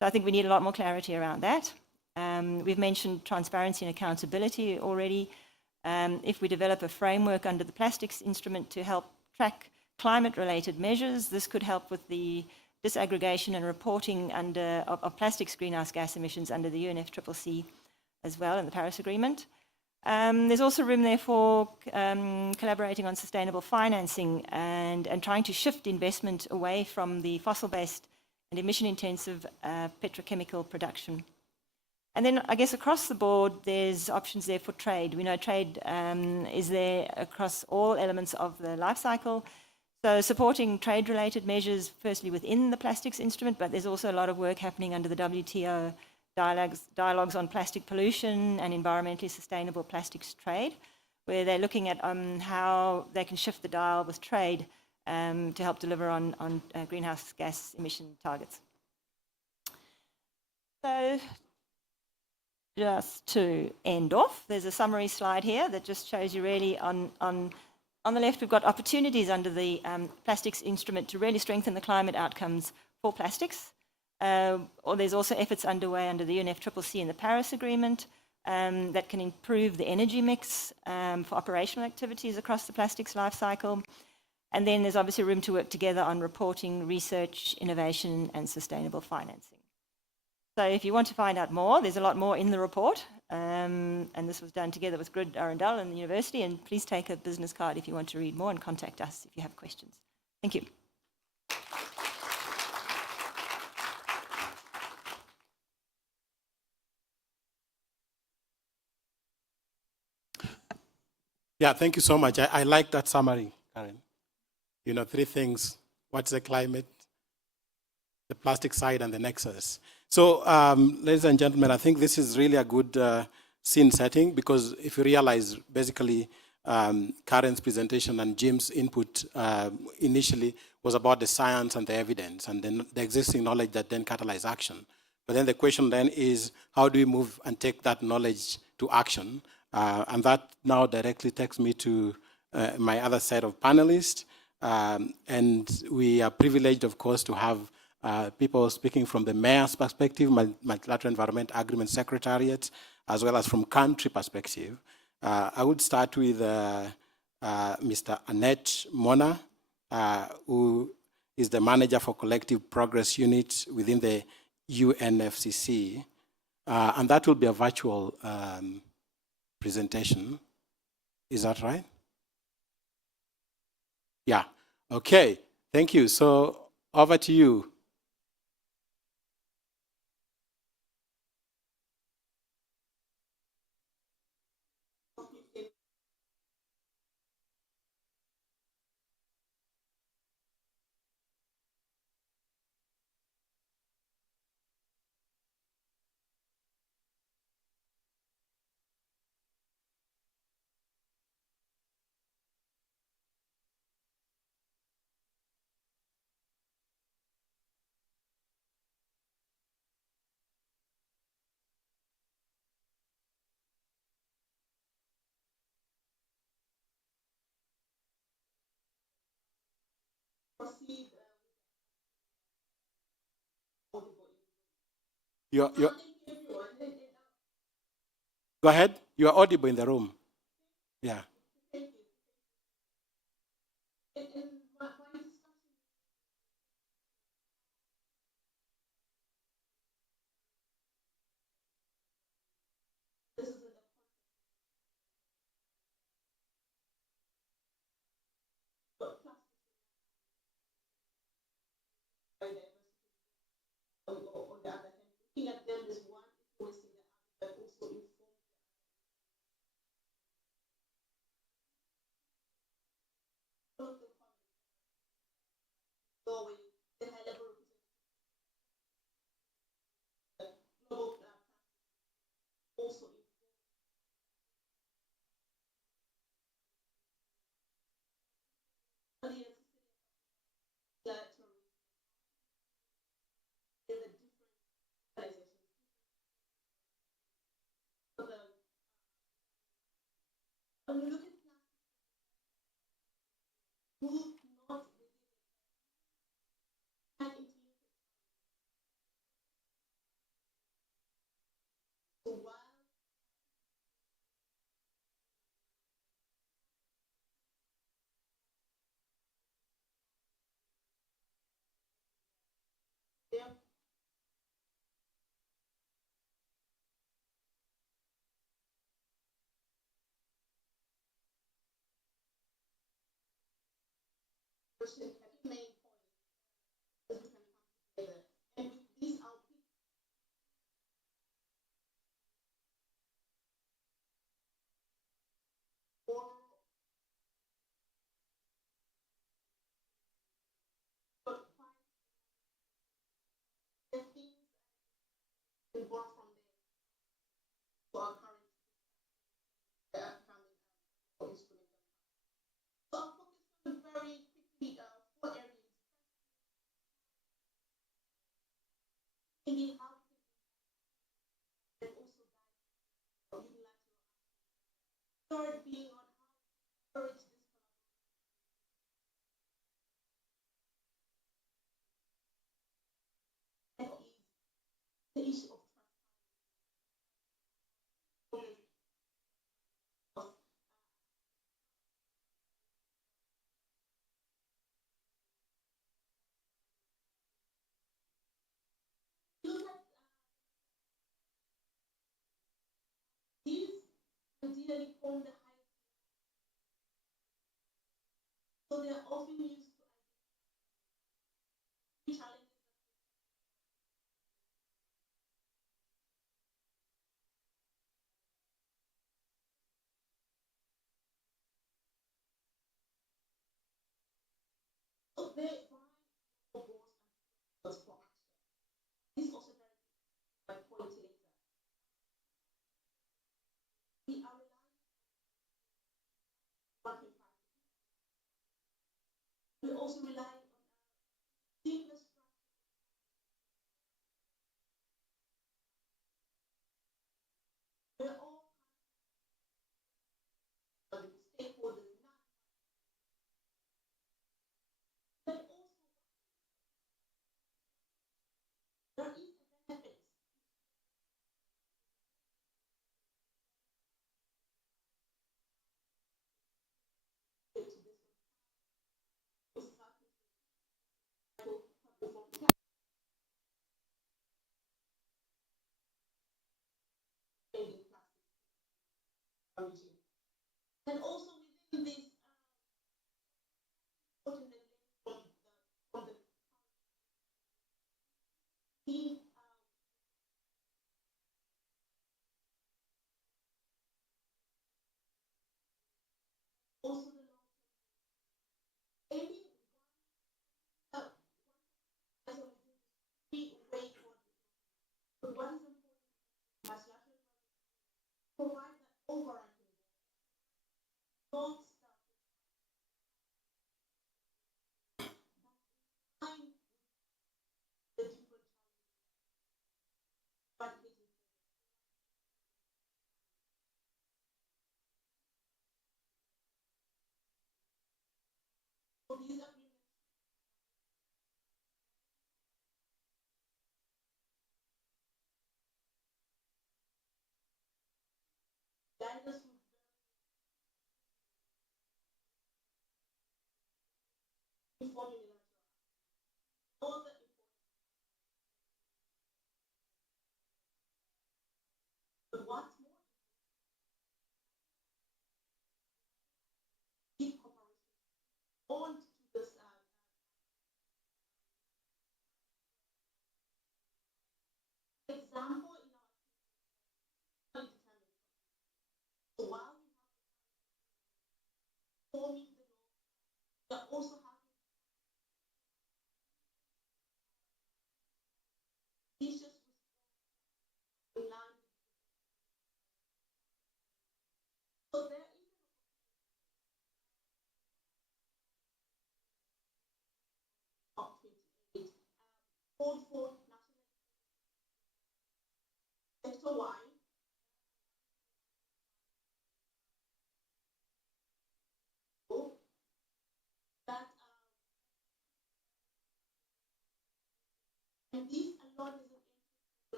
So I think we need a lot more clarity around that. We've mentioned transparency and accountability already. If we develop a framework under the plastics instrument to help track climate-related measures, this could help with the disaggregation and reporting of plastics greenhouse gas emissions under the UNFCCC as well in the Paris Agreement. There's also room there for collaborating on sustainable financing and trying to shift investment away from the fossil-based and emission-intensive petrochemical production. And then I guess across the board, there's options there for trade. We know trade is there across all elements of the life cycle. So supporting trade-related measures, firstly within the plastics instrument, but there's also a lot of work happening under the WTO dialogues on plastic pollution and environmentally sustainable plastics trade, where they're looking at how they can shift the dial with trade to help deliver on greenhouse gas emission targets. So just to end off, there's a summary slide here that just shows you really on the left, we've got opportunities under the plastics instrument to really strengthen the climate outcomes for plastics. Or there's also efforts underway under the UNFCCC and the Paris Agreement that can improve the energy mix for operational activities across the plastics life cycle. And then there's obviously room to work together on reporting, research, innovation, and sustainable financing. So if you want to find out more, there's a lot more in the report. And this was done together with GRID-Arendal and the university. And please take a business card if you want to read more and contact us if you have questions. Thank you. Yeah, thank you so much. I like that summary, Karen. You know, 3 things: what's the climate, the plastic side, and the nexus. So, ladies and gentlemen, I think this is really a good scene setting, because if you realize, basically, Karen's presentation and Jim's input initially was about the science and the evidence and then the existing knowledge that then catalyze action. But then the question then is, how do we move and take that knowledge to action? And that now directly takes me to my other set of panelists. And we are privileged, of course, to have people speaking from the mayor's perspective, multilateral environment agreement secretariat, as well as from country perspective. I would start with Mr. Annette Mona, who is the manager for collective progress unit within the UNFCCC. And that will be a virtual presentation. Is that right? Yeah. Okay. Thank you. So over to you. You're, go ahead. You are audible in the room. Yeah.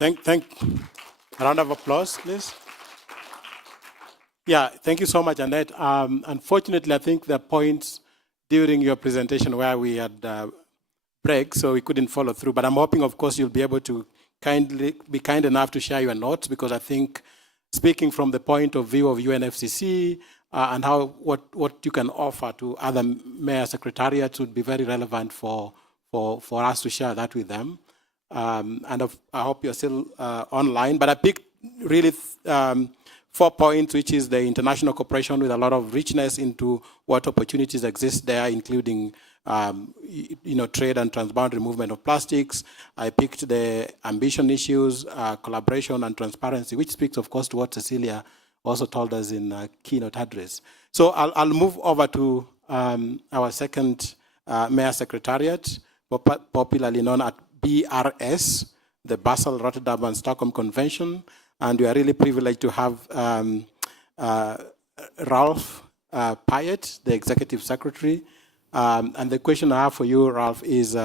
A round of applause, please. Yeah, thank you so much, Annette. Unfortunately, I think the points during your presentation where we had break, so we couldn't follow through. But I'm hoping, of course, you'll be able to be kind enough to share your notes, because I think speaking from the point of view of UNFCCC and what you can offer to other mayor secretariats would be very relevant for us to share that with them. I hope you're still online, but I picked really 4 points, which is the international cooperation with a lot of richness into what opportunities exist there, including trade and transboundary movement of plastics. I picked the ambition issues, collaboration and transparency, which speaks, of course, to what Cecilia also told us in a keynote address. So I'll move over to our second mayor secretariat, popularly known as BRS, the Basel, Rotterdam and Stockholm Convention. And we are really privileged to have Ralph Pyatt, the executive secretary. And the question I have for you, Ralph, is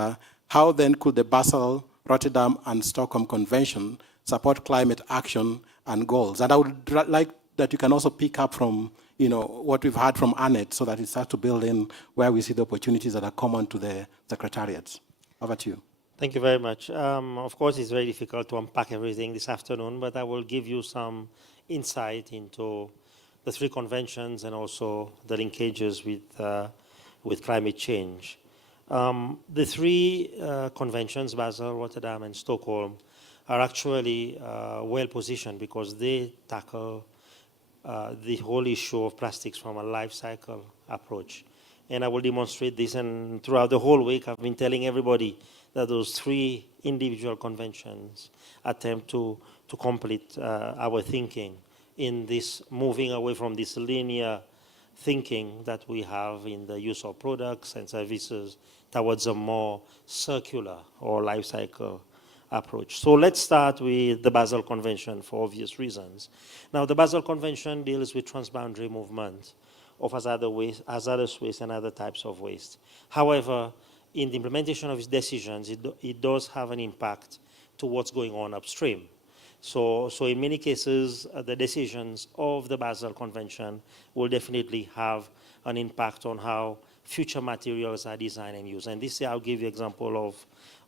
how then could the Basel, Rotterdam and Stockholm Convention support climate action and goals? And I would like that you can also pick up from what we've heard from Annette, so that it starts to build in where we see the opportunities that are common to the secretariats. Over to you. Thank you very much. Of course, it's very difficult to unpack everything this afternoon, but I will give you some insight into the 3 conventions and also the linkages with climate change. The 3 conventions, Basel, Rotterdam, and Stockholm, are actually well positioned because they tackle the whole issue of plastics from a life cycle approach. And I will demonstrate this, and throughout the whole week, I've been telling everybody that those 3 individual conventions attempt to complete our thinking in this moving away from this linear thinking that we have in the use of products and services towards a more circular or life cycle approach. So let's start with the Basel Convention for obvious reasons. Now, the Basel Convention deals with transboundary movement of hazardous waste and other types of waste. However, in the implementation of its decisions, it does have an impact to what's going on upstream. So in many cases, the decisions of the Basel Convention will definitely have an impact on how future materials are designed and used. And this year, I'll give you an example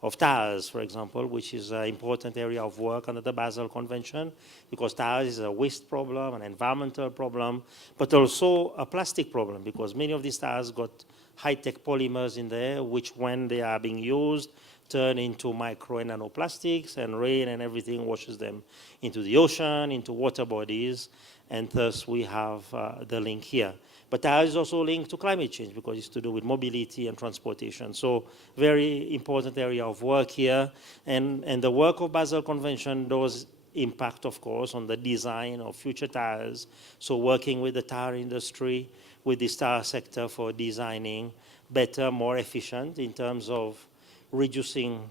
of tires, for example, which is an important area of work under the Basel Convention, because tires is a waste problem, an environmental problem, but also a plastic problem, because many of these tires got high-tech polymers in there, which when they are being used, turn into micro and nanoplastics, and rain and everything washes them into the ocean, into water bodies, and thus we have the link here. But tires is also linked to climate change because it's to do with mobility and transportation. So very important area of work here. And the work of Basel Convention does impact, of course, on the design of future tires. So working with the tire industry, with the tire sector for designing better, more efficient in terms of reducing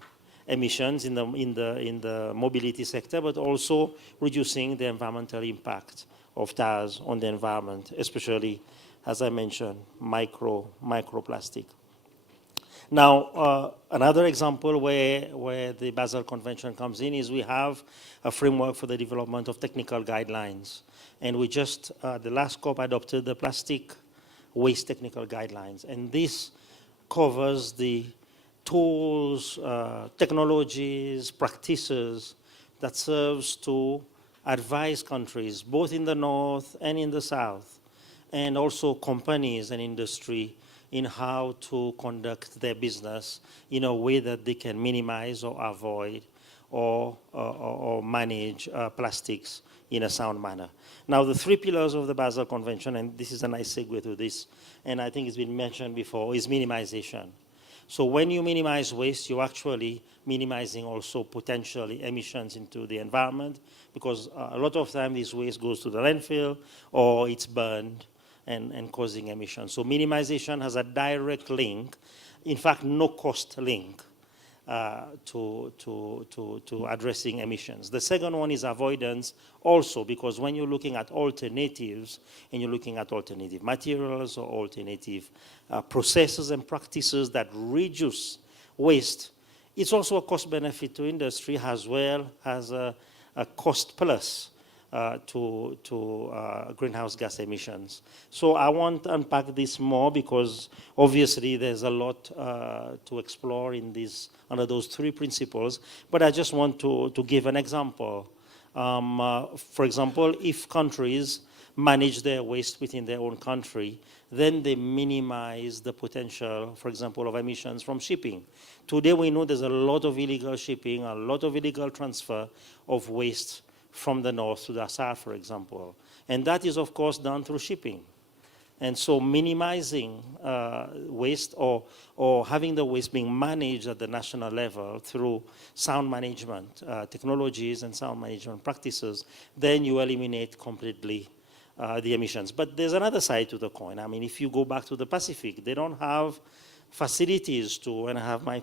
emissions in the mobility sector, but also reducing the environmental impact of tires on the environment, especially, as I mentioned, microplastic. Now, another example where the Basel Convention comes in is we have a framework for the development of technical guidelines. And we just, the last COP adopted the plastic waste technical guidelines. And this covers the tools, technologies, practices that serves to advise countries, both in the north and in the south, and also companies and industry in how to conduct their business in a way that they can minimize or avoid or manage plastics in a sound manner. Now, the three pillars of the Basel Convention, and this is a nice segue to this, and I think it's been mentioned before, is minimization. So when you minimize waste, you're actually minimizing also potentially emissions into the environment, because a lot of time this waste goes to the landfill or it's burned and causing emissions. So minimization has a direct link, in fact, no cost link to addressing emissions. The second one is avoidance also, because when you're looking at alternatives and you're looking at alternative materials or alternative processes and practices that reduce waste, it's also a cost benefit to industry as well as a cost plus to greenhouse gas emissions. So I want to unpack this more because obviously there's a lot to explore in this, under those three principles, but I just want to give an example. For example, if countries manage their waste within their own country, then they minimize the potential, for example, of emissions from shipping. Today we know there's a lot of illegal shipping, a lot of illegal transfer of waste from the north to the south, for example. And that is, of course, done through shipping. And so minimizing waste or having the waste being managed at the national level through sound management technologies and sound management practices, then you eliminate completely the emissions. But there's another side to the coin. I mean, if you go back to the Pacific, they don't have facilities to, and I have my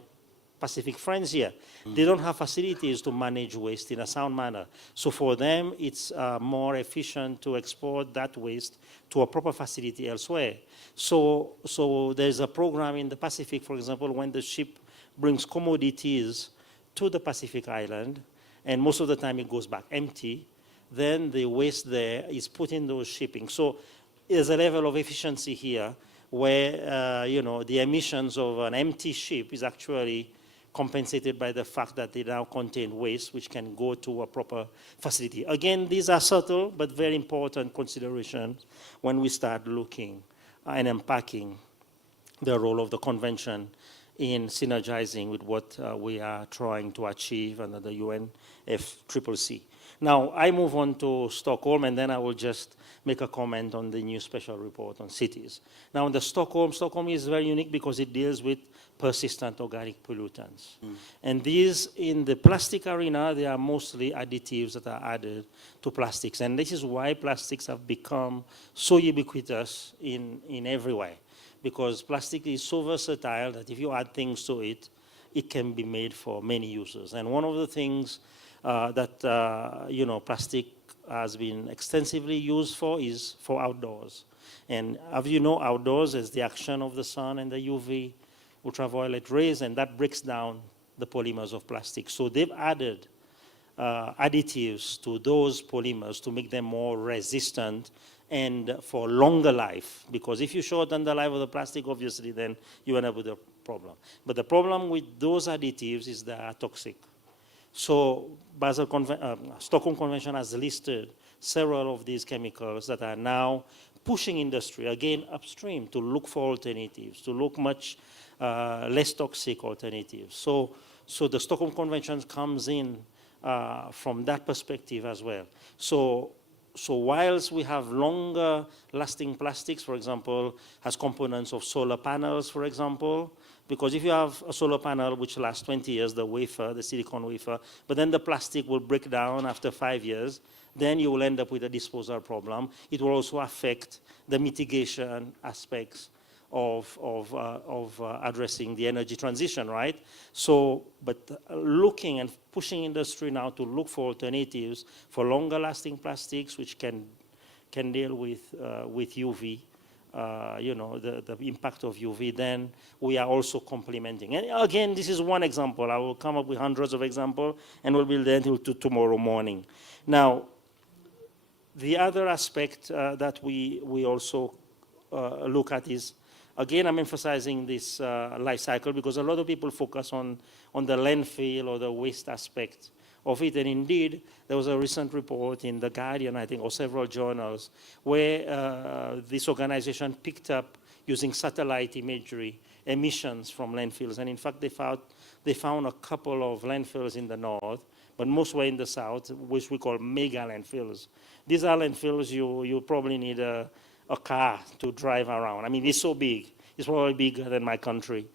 Pacific friends here, they don't have facilities to manage waste in a sound manner. So for them, it's more efficient to export that waste to a proper facility elsewhere. So there's a program in the Pacific, for example, when the ship brings commodities to the Pacific island, and most of the time it goes back empty, then the waste there is put in those shipping. So there's a level of efficiency here where, the emissions of an empty ship is actually compensated by the fact that they now contain waste which can go to a proper facility. Again, these are subtle but very important considerations when we start looking and unpacking the role of the convention in synergizing with what we are trying to achieve under the UNFCCC. Now, I move on to Stockholm, and then I will just make a comment on the new special report on cities. Now, in the Stockholm is very unique because it deals with persistent organic pollutants. And these, in the plastic arena, they are mostly additives that are added to plastics. And this is why plastics have become so ubiquitous in every way. Because plastic is so versatile that if you add things to it, it can be made for many uses. And one of the things that plastic has been extensively used for is for outdoors. And as you know, outdoors is the action of the sun and the UV, ultraviolet rays, and that breaks down the polymers of plastic. So they've added additives to those polymers to make them more resistant and for longer life. Because if you shorten the life of the plastic, obviously, then you end up with a problem. But the problem with those additives is they are toxic. So Stockholm Convention has listed several of these chemicals that are now pushing industry, again, upstream, to look for alternatives, to look much less toxic alternatives. So the Stockholm Convention comes in from that perspective as well. So whilst we have longer lasting plastics, for example, has components of solar panels, for example, because if you have a solar panel which lasts 20 years, the wafer, the silicon wafer, but then the plastic will break down after 5 years, then you will end up with a disposal problem. It will also affect the mitigation aspects of addressing the energy transition, right? So, but looking and pushing industry now to look for alternatives for longer lasting plastics which can deal with UV, the impact of UV, then we are also complementing. And again, this is one example. I will come up with hundreds of examples, and we'll be there until tomorrow morning. Now, the other aspect that we also look at is, again, I'm emphasizing this life cycle because a lot of people focus on the landfill or the waste aspect of it. And indeed, there was a recent report in The Guardian, I think, or several journals, where this organization picked up, using satellite imagery, emissions from landfills. And in fact, they found a couple of landfills in the north, but most were in the south, which we call mega landfills. These are landfills you probably need a car to drive around. I mean, it's so big. It's probably bigger than my country.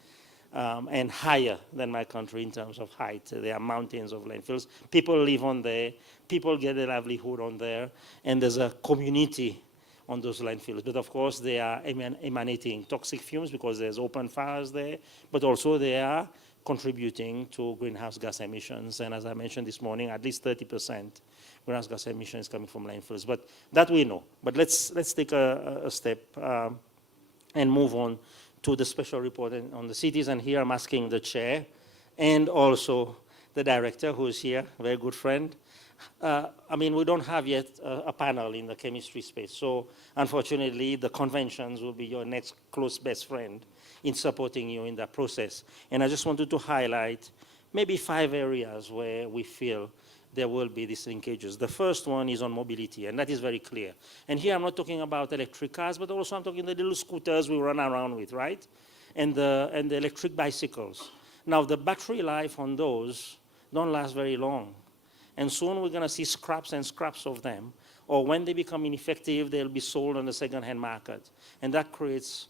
And higher than my country in terms of height. There are mountains of landfills. People live on there. People get a livelihood on there. And there's a community on those landfills. But of course, they are emanating toxic fumes because there's open fires there. But also they are contributing to greenhouse gas emissions. And as I mentioned this morning, at least 30% greenhouse gas emissions coming from landfills. But that we know. But let's take a step and move on to the special report on the cities. And here I'm asking the chair and also the director, who is here, a very good friend. I mean, we don't have yet a panel in the chemistry space. So unfortunately, the conventions will be your next close best friend in supporting you in that process. And I just wanted to highlight maybe 5 areas where we feel there will be these linkages. The first one is on mobility, and that is very clear. And here I'm not talking about electric cars, but also I'm talking the little scooters we run around with, right? And the electric bicycles. Now, the battery life on those don't last very long. And soon we're going to see scraps and scraps of them. Or when they become ineffective, they'll be sold on the second-hand market. And that creates,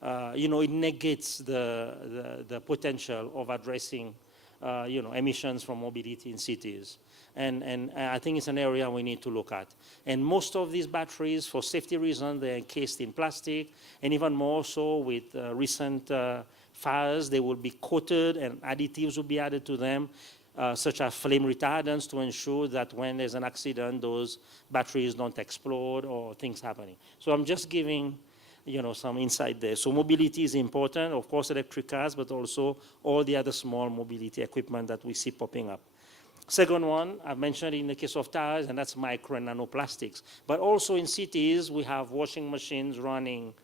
it negates the potential of addressing, emissions from mobility in cities. And I think it's an area we need to look at. And most of these batteries, for safety reasons, they're encased in plastic, and even more so with recent fires, they will be coated and additives will be added to them, such as flame retardants, to ensure that when there's an accident, those batteries don't explode or things happening. So I'm just giving some insight there. So mobility is important, of course, electric cars, but also all the other small mobility equipment that we see popping up. Second one, I've mentioned in the case of tires, and that's micro and nanoplastics. But also in cities, we have washing machines running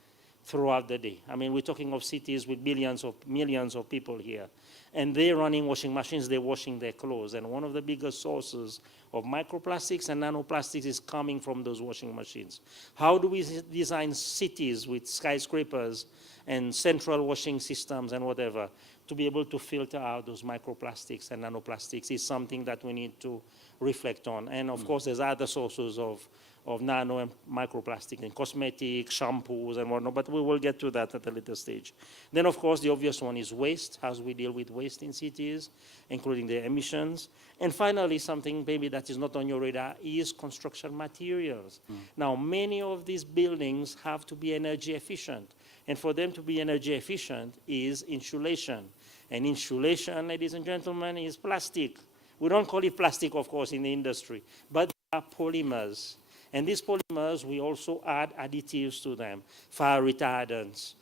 throughout the day. I mean, we're talking of cities with millions of people here. And they're running washing machines, they're washing their clothes. And one of the biggest sources of microplastics and nanoplastics is coming from those washing machines. How do we design cities with skyscrapers and central washing systems and whatever to be able to filter out those microplastics and nanoplastics is something that we need to reflect on. And of course, there's other sources of nano and microplastic in cosmetics, shampoos, and whatnot, but we will get to that at a later stage. Then, of course, the obvious one is waste, how we deal with waste in cities, including the emissions. And finally, something maybe that is not on your radar is construction materials. Now, many of these buildings have to be energy efficient. And for them to be energy efficient is insulation. And insulation, ladies and gentlemen, is plastic. We don't call it plastic, of course, in the industry, but they are polymers. And these polymers, we also add additives to them, fire retardants,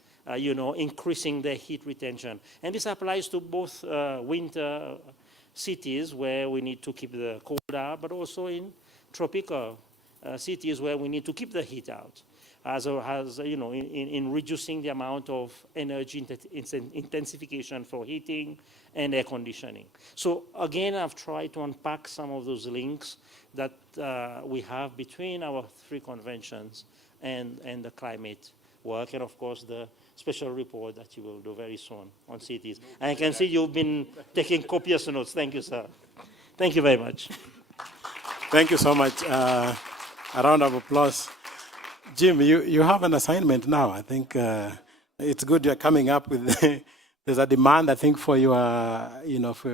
increasing their heat retention. And this applies to both winter cities where we need to keep the cold out, but also in tropical cities where we need to keep the heat out, in reducing the amount of energy intensification for heating and air conditioning. So again, I've tried to unpack some of those links that we have between our 3 conventions and the climate work, and of course the special report that you will do very soon on cities. And I can see you've been taking copious notes. Thank you, sir. Thank you very much. Thank you so much. A round of applause. Jim, you have an assignment now. I think it's good you're coming up with, there's a demand, I think, for your,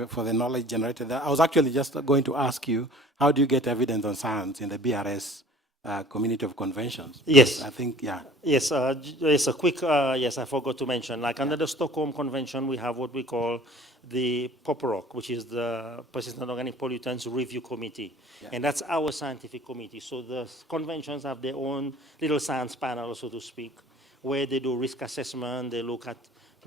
for the knowledge generated. I was actually just going to ask you, how do you get evidence on science in the BRS community of conventions? Yes. I think, yeah. Yes, yes, a quick, yes, I forgot to mention, like under the Stockholm Convention, we have what we call the POPROC, which is the Persistent Organic Pollutants Review Committee. Yeah. And that's our scientific committee. So the conventions have their own little science panel, so to speak, where they do risk assessment, they look at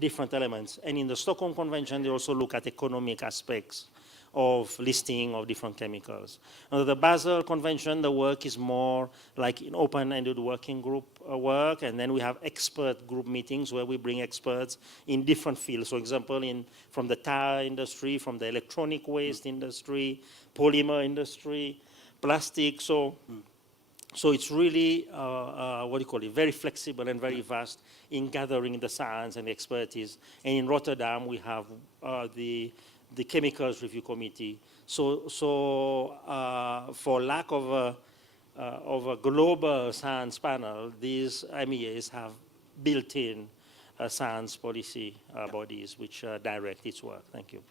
different elements. And in the Stockholm Convention, they also look at economic aspects of listing of different chemicals. Under the Basel Convention, the work is more like an open-ended working group work, and then we have expert group meetings where we bring experts in different fields. For example, from the tire industry, from the electronic waste industry, polymer industry, plastic. So it's really, very flexible and very vast in gathering the science and the expertise. And in Rotterdam, we have the Chemicals Review Committee. So for lack of a global science panel, these MEAs have built-in science policy bodies which direct its work. Thank you.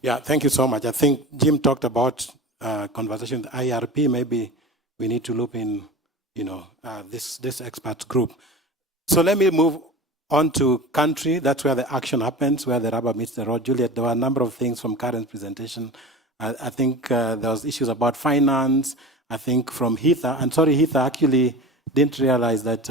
Yeah, thank you so much. I think Jim talked about conversation with IRP. Maybe we need to loop in, this expert group. So let me move on to country. That's where the action happens, where the rubber meets the road. Juliet, there were a number of things from Karen's presentation. I think there was issues about finance. I think from Heather, and sorry, Heather actually didn't realize that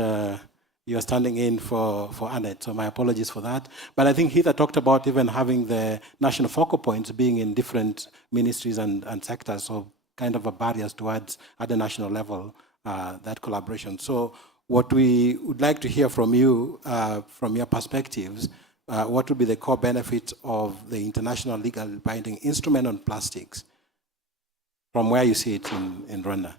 you are standing in for Annette, so my apologies for that. But I think Heather talked about even having the national focal points being in different ministries and sectors, so kind of a barriers towards, at the national level, that collaboration. So what we would like to hear from you, from your perspectives, what would be the core benefit of the international legal binding instrument on plastics, from where you see it in Rwanda?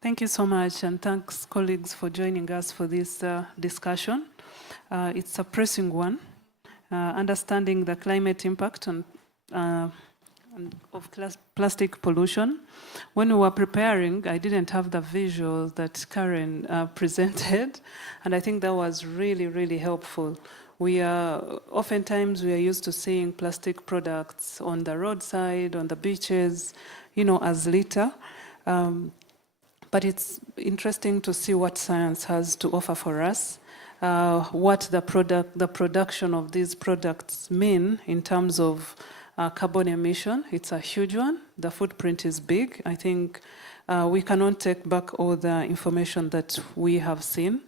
Thank you so much, and thanks, colleagues, for joining us for this discussion. It's a pressing one, understanding the climate impact of plastic pollution. When we were preparing, I didn't have the visual that Karen presented, and I think that was really, really helpful. Oftentimes we are used to seeing plastic products on the roadside, on the beaches, as litter. But it's interesting to see what science has to offer for us, what the production of these products mean in terms of carbon emission. It's a huge one. The footprint is big. I think we cannot take back all the information that we have seen.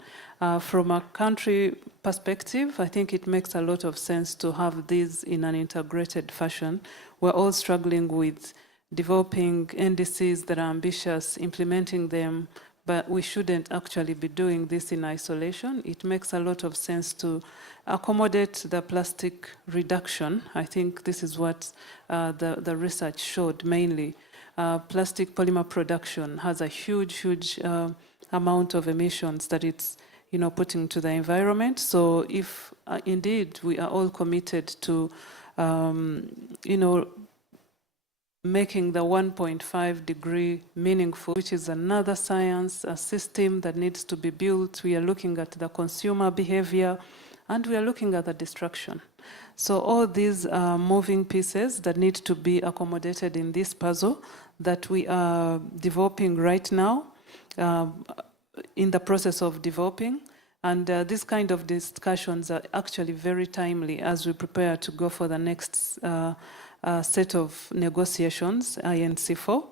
From a country perspective, I think it makes a lot of sense to have these in an integrated fashion. We're all struggling with developing NDCs that are ambitious, implementing them, but we shouldn't actually be doing this in isolation. It makes a lot of sense to accommodate the plastic reduction. I think this is what the research showed mainly. Plastic polymer production has a huge amount of emissions that it's putting to the environment. So if indeed we are all committed to making the 1.5 degree meaningful, which is another science, a system that needs to be built. We are looking at the consumer behavior, and we are looking at the destruction. So all these are moving pieces that need to be accommodated in this puzzle that we are developing right now, in the process of developing. And these kind of discussions are actually very timely as we prepare to go for the next set of negotiations, INC4,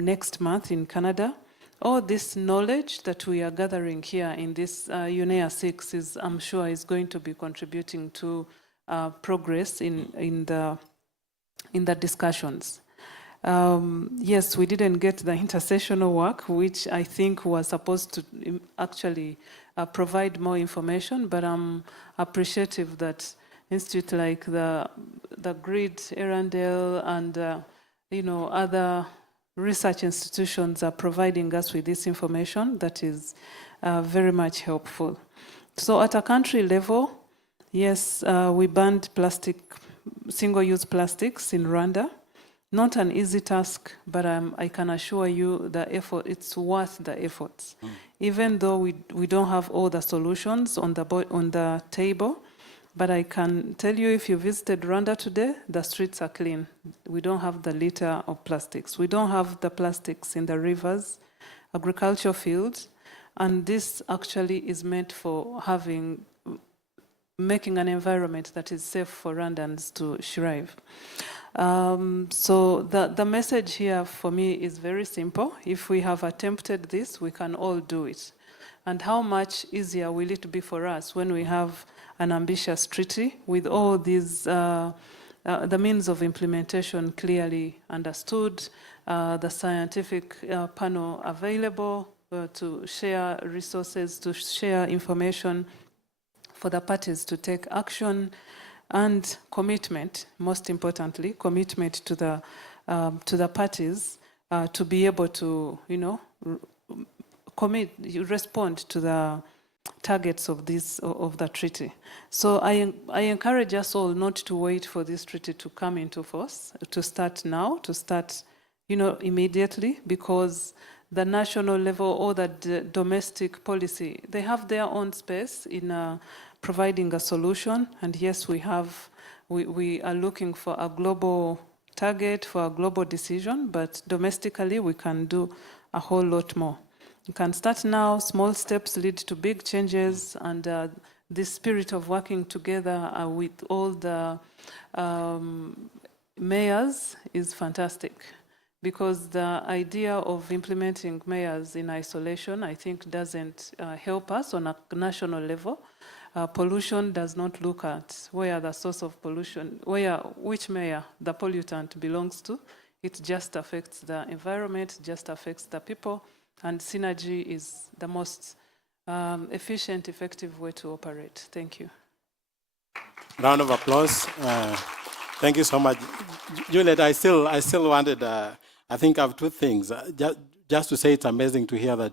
next month in Canada. all this knowledge that we are gathering here in this UNEA 6 is, I'm sure, is going to be contributing to progress in the discussions. Yes, we didn't get the intersessional work, which I think was supposed to actually provide more information, but I'm appreciative that institutes like the GRID-Arendal and other research institutions are providing us with this information that is very much helpful. So at a country level, yes, we banned single-use plastics in Rwanda. Not an easy task, but I can assure you the effort, it's worth the efforts. Even though we don't have all the solutions on the table, but I can tell you, if you visited Rwanda today, the streets are clean. We don't have the litter of plastics. We don't have the plastics in the rivers, agricultural fields, and this actually is meant for making an environment that is safe for Rwandans to thrive. So the message here for me is very simple. If we have attempted this, we can all do it. And how much easier will it be for us when we have an ambitious treaty with all these, the means of implementation clearly understood, the scientific panel available to share resources, to share information for the parties to take action, and commitment, most importantly, commitment to the parties to be able to, respond to the targets of the treaty. So I encourage us all not to wait for this treaty to come into force, to start now, to start, immediately, because the national level or the domestic policy, they have their own space in providing a solution. And yes, we are looking for a global target, for a global decision, but domestically we can do a whole lot more. You can start now, small steps lead to big changes, and this spirit of working together with all the mayors is fantastic, because the idea of implementing mayors in isolation, I think, doesn't help us on a national level. Pollution does not look at where the source of pollution, which mayor the pollutant belongs to. It just affects the environment, just affects the people. And synergy is the most efficient, effective way to operate. Thank you. Round of applause. Thank you so much. Juliet, I still wanted, I think I have two things. Just to say it's amazing to hear that,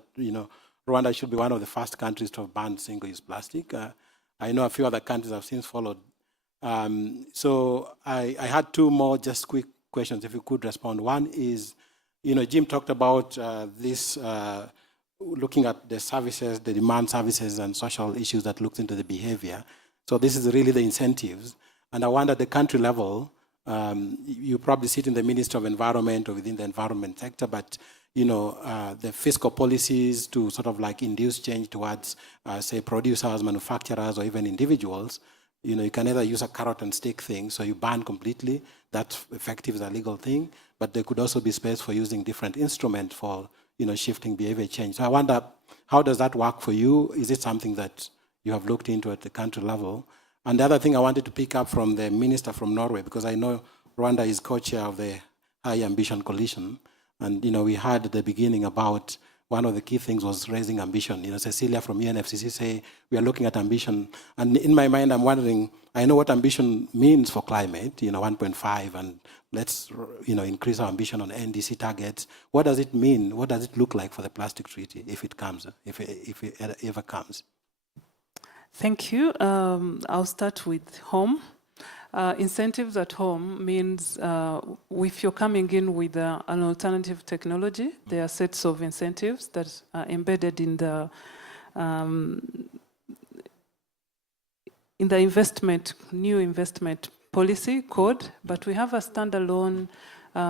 Rwanda should be one of the first countries to have banned single-use plastic. I know a few other countries have since followed. So I had two more just quick questions, if you could respond. One is, Jim talked about this, looking at the services, the demand services and social issues that looks into the behavior. So this is really the incentives. And I wonder at the country level, you probably sit in the Ministry of Environment or within the environment sector, but the fiscal policies to sort of like induce change towards, say, producers, manufacturers, or even individuals, you can either use a carrot and stick thing, so you ban completely, that's effective as a legal thing, but there could also be space for using different instruments for, shifting behavior change. So I wonder, how does that work for you? Is it something that you have looked into at the country level? And the other thing I wanted to pick up from the minister from Norway, because I know Rwanda is co-chair of the High Ambition Coalition, and we heard at the beginning about one of the key things was raising ambition. Cecilia from UNFCCC say we are looking at ambition, and in my mind I'm wondering, I know what ambition means for climate, 1.5, and let's increase our ambition on NDC targets. What does it mean? What does it look like for the plastic treaty if it comes, if it ever comes? Thank you. I'll start with home. Incentives at home means if you're coming in with an alternative technology, there are sets of incentives that are embedded in the new investment policy code, but we have a standalone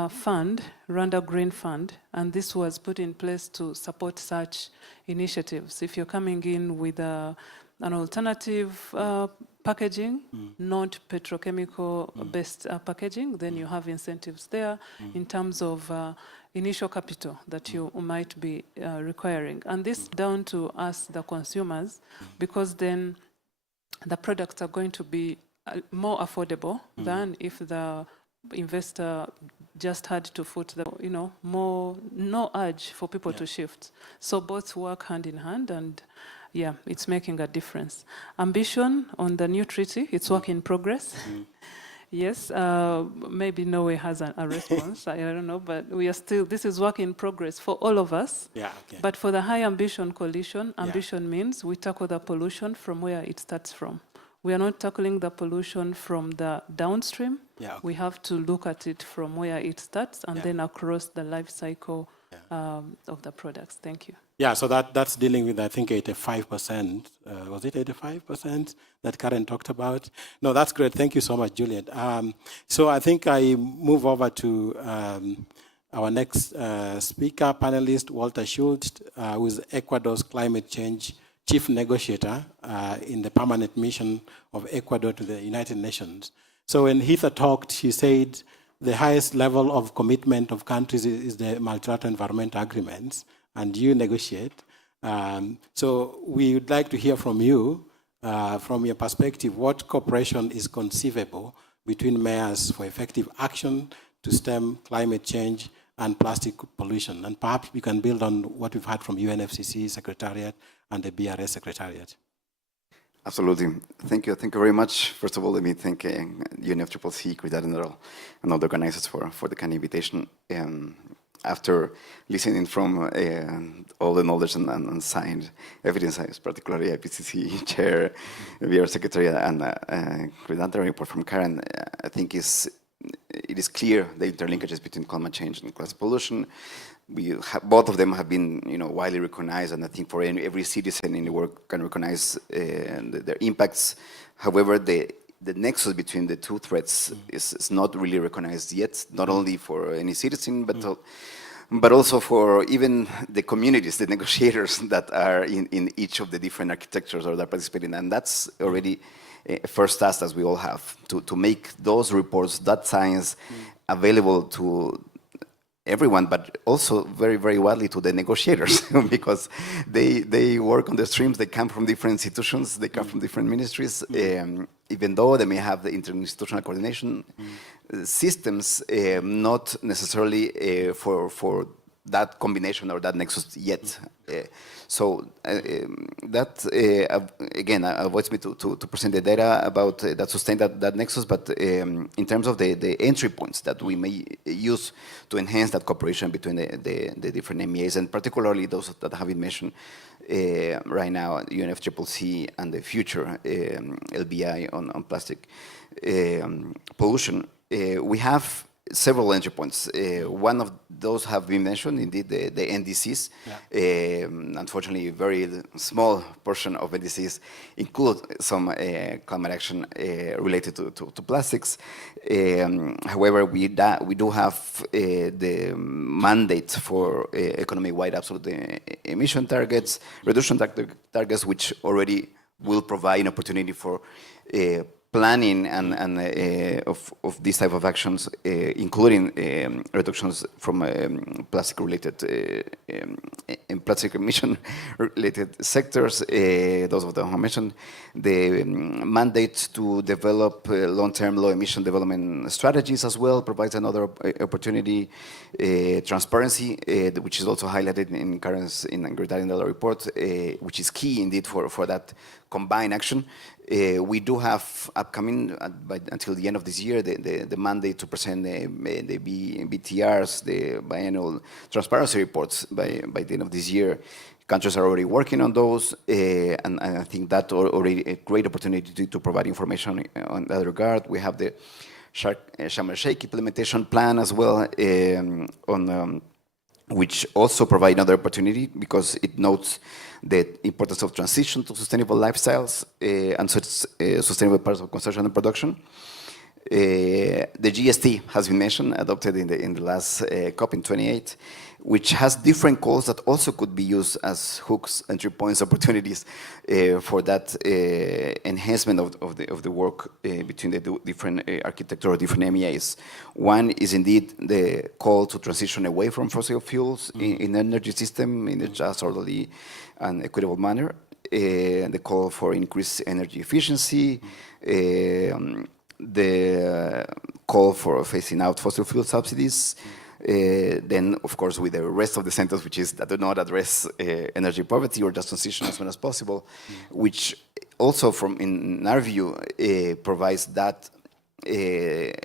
fund, Rwanda Green Fund, and this was put in place to support such initiatives. If you're coming in with an alternative packaging, not petrochemical-based packaging, then you have incentives there in terms of initial capital that you might be requiring. And this down to us, the consumers, because then the products are going to be more affordable than if the investor just had to foot the, no urge for people to shift. So both work hand in hand, and yeah, it's making a difference. Ambition on the new treaty, it's work in progress. Yes, maybe Norway has a response, I don't know, but we are still, this is work in progress for all of us. Yeah, okay. But for the High Ambition Coalition, ambition means we tackle the pollution from where it starts from. We are not tackling the pollution from the downstream. Yeah, okay. We have to look at it from where it starts and then across the life cycle of the products. Thank you. Yeah, so that's dealing with, I think, 85%. Was it 85% that Karen talked about? No, that's great. Thank you so much, Juliet. So I think I move over to our next speaker, panelist, Walter Schultz, who is Ecuador's climate change chief negotiator in the permanent mission of Ecuador to the United Nations. So when Heather talked, she said the highest level of commitment of countries is the multilateral environmental agreements, and you negotiate. So we would like to hear from you, from your perspective, what cooperation is conceivable between mayors for effective action to stem climate change and plastic pollution. And perhaps we can build on what we've heard from UNFCCC Secretariat and the BRS Secretariat. Absolutely. Thank you. Thank you very much. First of all, let me thank UNFCCC, GRID-Arendal, and other organizers for the kind invitation. After listening from all the knowledge and signed evidence, particularly IPCC chair, BR secretary, and GRID-Arendal report from Karen, I think it is clear the interlinkages between climate change and plastic pollution. Both of them have been, widely recognized, and I think for every citizen in the world can recognize their impacts. However, the nexus between the two threats is not really recognized yet, not only for any citizen, but also for even the communities, the negotiators that are in each of the different architectures or that participate in. And that's already a first task as we all have, to make those reports, that science available to everyone, but also very, very widely to the negotiators, because they work on the streams, they come from different institutions, they come from different ministries, even though they may have the interinstitutional coordination systems, not necessarily for that combination or that nexus yet. So that, again, avoids me to present the data about that sustain that nexus, but in terms of the entry points that we may use to enhance that cooperation between the different MEAs, and particularly those that have been mentioned right now, UNFCCC and the future LBI on plastic pollution. We have several entry points. One of those have been mentioned, indeed, the NDCs. Unfortunately, a very small portion of NDCs include some climate action related to plastics. However, we do have the mandate for economy-wide absolute emission targets, reduction targets, which already will provide an opportunity for planning and of these type of actions, including reductions from plastic-related and plastic emission-related sectors. Those of them I mentioned, the mandate to develop long-term low-emission development strategies as well provides another opportunity. Transparency, which is also highlighted in Karen's GRID-Arendal report, which is key indeed for that combined action. We do have upcoming, until the end of this year, the mandate to present the BTRs, the biannual transparency reports by the end of this year. Countries are already working on those, and I think that already a great opportunity to provide information on that regard. We have the Sharm el-Sheikh implementation plan as well, which also provide another opportunity because it notes the importance of transition to sustainable lifestyles and sustainable parts of consumption and production. The GST has been mentioned, adopted in the last COP in 28, which has different calls that also could be used as hooks, entry points, opportunities for that enhancement of the work between the different architecture or different MEAs. One is indeed the call to transition away from fossil fuels in energy system in a just, orderly, and equitable manner. The call for increased energy efficiency, the call for phasing out fossil fuel subsidies, then, of course, with the rest of the sentence, which is that do not address energy poverty or just transition as soon as possible, which also, in our view, provides that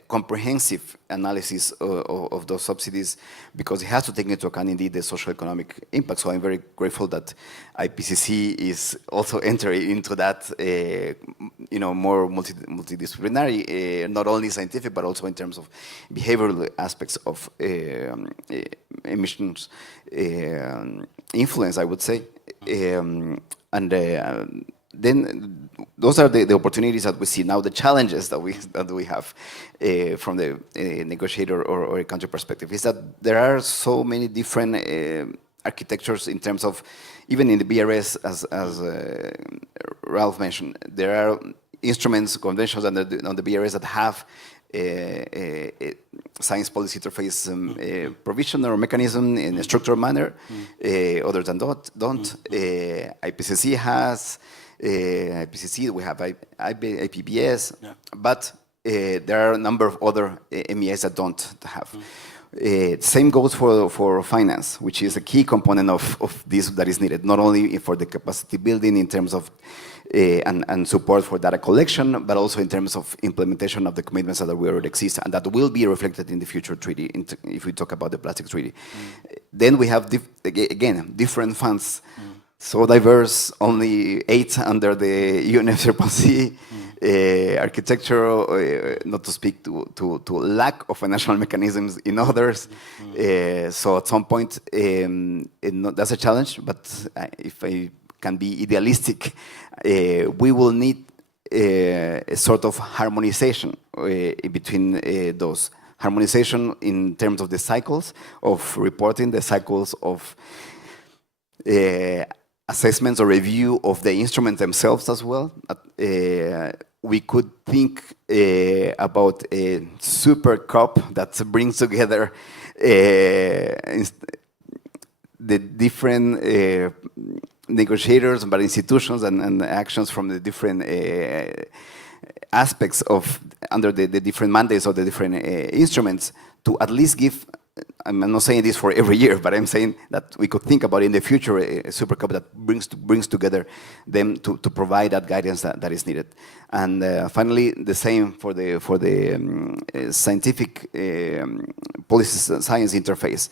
comprehensive analysis of those subsidies, because it has to take into account indeed the social economic impact. So I'm very grateful that IPCC is also entering into that, more multidisciplinary, not only scientific but also in terms of behavioral aspects of emissions influence, I would say, then those are the opportunities that we see. Now the challenges that we have from the negotiator or a country perspective is that there are so many different architectures in terms of, even in the BRS, as Ralph mentioned, there are instruments, conventions on the BRS that have science policy interface provision or mechanism in a structured manner, others than don't. IPCC has, IPCC, we have IPBS, but there are a number of other MEAs that don't have. Same goes for finance, which is a key component of this that is needed, not only for the capacity building in terms of and support for data collection, but also in terms of implementation of the commitments that we already exist and that will be reflected in the future treaty, if we talk about the plastic treaty. Then we have, again, different funds, so diverse, only 8 under the UNFCCC architecture, not to speak to lack of financial mechanisms in others. So at some point, that's a challenge, but if I can be idealistic, we will need a sort of harmonization between those. Harmonization in terms of the cycles of reporting, the cycles of assessments or review of the instruments themselves as well. We could think about a super COP that brings together the different negotiators, but institutions and actions from the different aspects of under the different mandates of the different instruments to at least give. I'm not saying this for every year, but I'm saying that we could think about in the future a super COP that brings together them to provide that guidance that is needed. And finally, the same for the scientific policy science interface.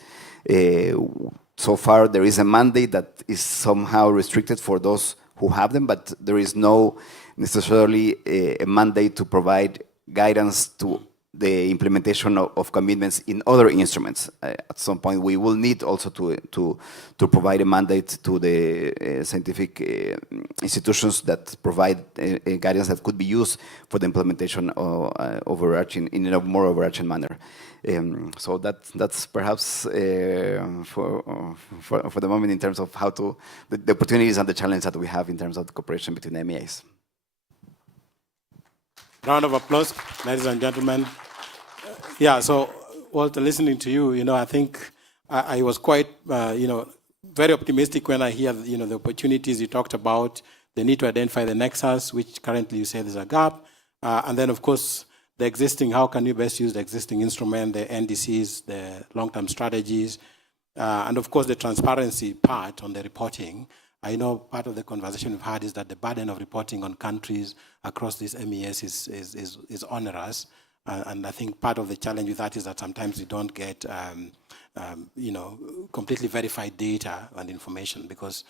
So far, there is a mandate that is somehow restricted for those who have them, but there is no necessarily a mandate to provide guidance to the implementation of commitments in other instruments. At some point, we will need also to provide a mandate to the scientific institutions that provide a guidance that could be used for the implementation of in a more overarching manner. So that's perhaps for the moment in terms of how to the opportunities and the challenges that we have in terms of the cooperation between MEAs. Round of applause, ladies and gentlemen. Yeah, so Walter, listening to you, I think I was quite, very optimistic when I hear, the opportunities you talked about, the need to identify the nexus, which currently you say there's a gap, and then, of course, the existing, how can you best use the existing instrument, the NDCs, the long-term strategies, and of course, the transparency part on the reporting. I know part of the conversation we've had is that the burden of reporting on countries across these MES is onerous. And I think part of the challenge with that is that sometimes you don't get, completely verified data and information because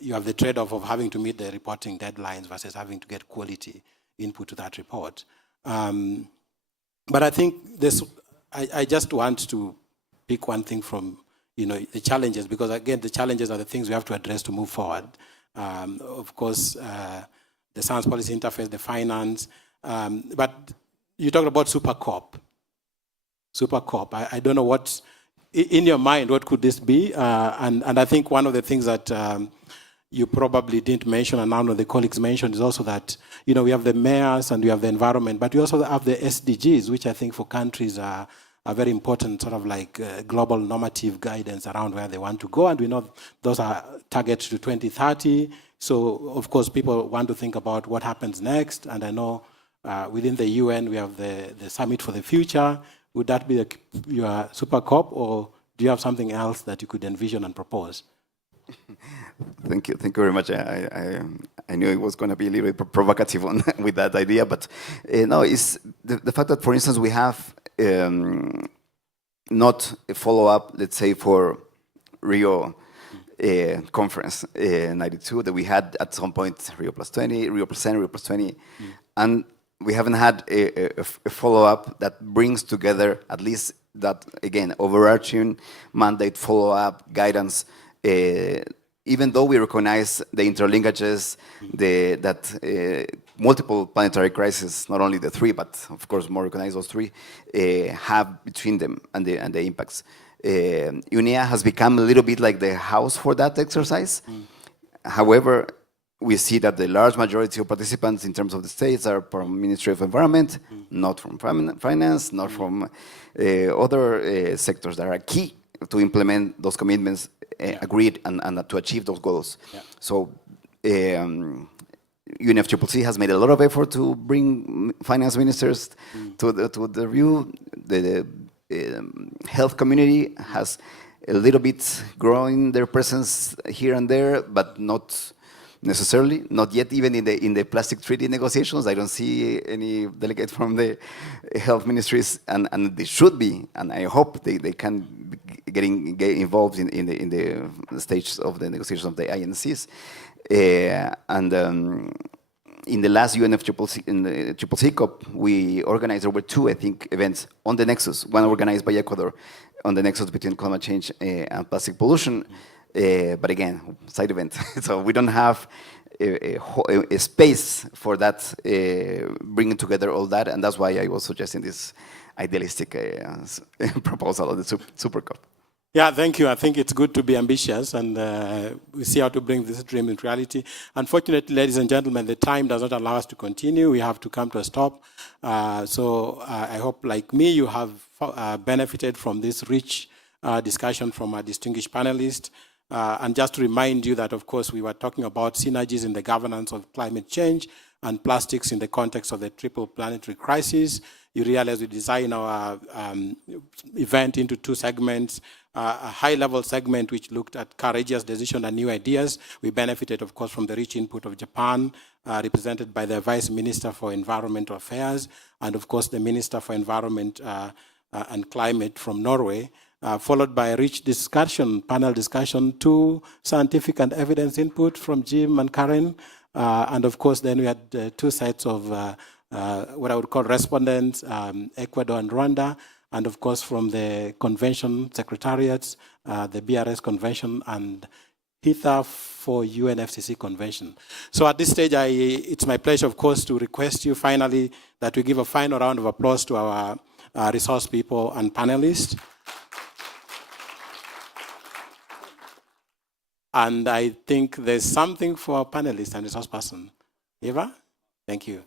you have the trade-off of having to meet the reporting deadlines versus having to get quality input to that report. But I think this, I just want to pick one thing from the challenges, because again, the challenges are the things we have to address to move forward. Of course, the science policy interface, the finance, but you talked about Super COP. Super COP. I don't know what, in your mind, what could this be? And I think one of the things that you probably didn't mention, and none of the colleagues mentioned, is also that, you know, we have the mayors and we have the environment, but we also have the SDGs, which I think for countries are very important, sort of like global normative guidance around where they want to go. And we know those are targets to 2030. So, of course, people want to think about what happens next. And I know within the UN, we have the Summit for the Future. Would that be your Super COP, or do you have something else that you could envision and propose? Thank you very much. I knew it was going to be a little bit provocative with that idea, but no, it's the fact that, for instance, we have not a follow-up, let's say, for Rio conference 92 that we had at some point, Rio plus 20, Rio plus 10, Rio plus 20, and we haven't had a follow-up that brings together at least that, again, overarching mandate, follow-up, guidance. Even though we recognize the interlinkages, that multiple planetary crises, not only the three, but of course more recognize those three, have between them and the impacts. UNEA has become a little bit like the house for that exercise. However, we see that the large majority of participants in terms of the states are from Ministry of Environment, not from finance, not from other sectors that are key to implement those commitments agreed and to achieve those goals. Yeah. So UNFCCC has made a lot of effort to bring finance ministers to the review. The health community has a little bit growing their presence here and there, but not necessarily, not yet even in the plastic treaty negotiations. I don't see any delegate from the health ministries, and they should be, and I hope they can get involved in the stage of the negotiations of the INCs. In the last UNFCCC, in the CCC COP, we organized over 2, I think, events on the nexus, one organized by Ecuador on the nexus between climate change and plastic pollution. But again, side event. So we don't have a space for that, bringing together all that, and that's why I was suggesting this idealistic proposal of the Super COP. Yeah, thank you. I think it's good to be ambitious, and we see how to bring this dream into reality. Unfortunately, ladies and gentlemen, the time does not allow us to continue. We have to come to a stop. So I hope, like me, you have benefited from this rich discussion from our distinguished panelists. And just to remind you that, of course, we were talking about synergies in the governance of climate change and plastics in the context of the triple planetary crisis. You realize we designed our event into 2 segments. A high-level segment which looked at courageous decision and new ideas. We benefited, of course, from the rich input of Japan, represented by the Vice Minister for Environmental Affairs, and, of course, the Minister for Environment and Climate from Norway. Followed by a rich discussion, panel discussion, 2 scientific and evidence input from Jim and Karen. And of course, then we had 2 sets of what I would call respondents, Ecuador and Rwanda. And of course, from the convention secretariats, the BRS convention and HITHA for UNFCCC convention. So at this stage, it's my pleasure, of course, to request you finally that we give a final round of applause to our resource people and panelists. And I think there's something for our panelists and resource person. Eva? Thank you.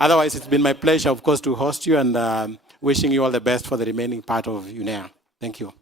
Otherwise, it's been my pleasure, of course, to host you, and wishing you all the best for the remaining part of UNEA. Thank you.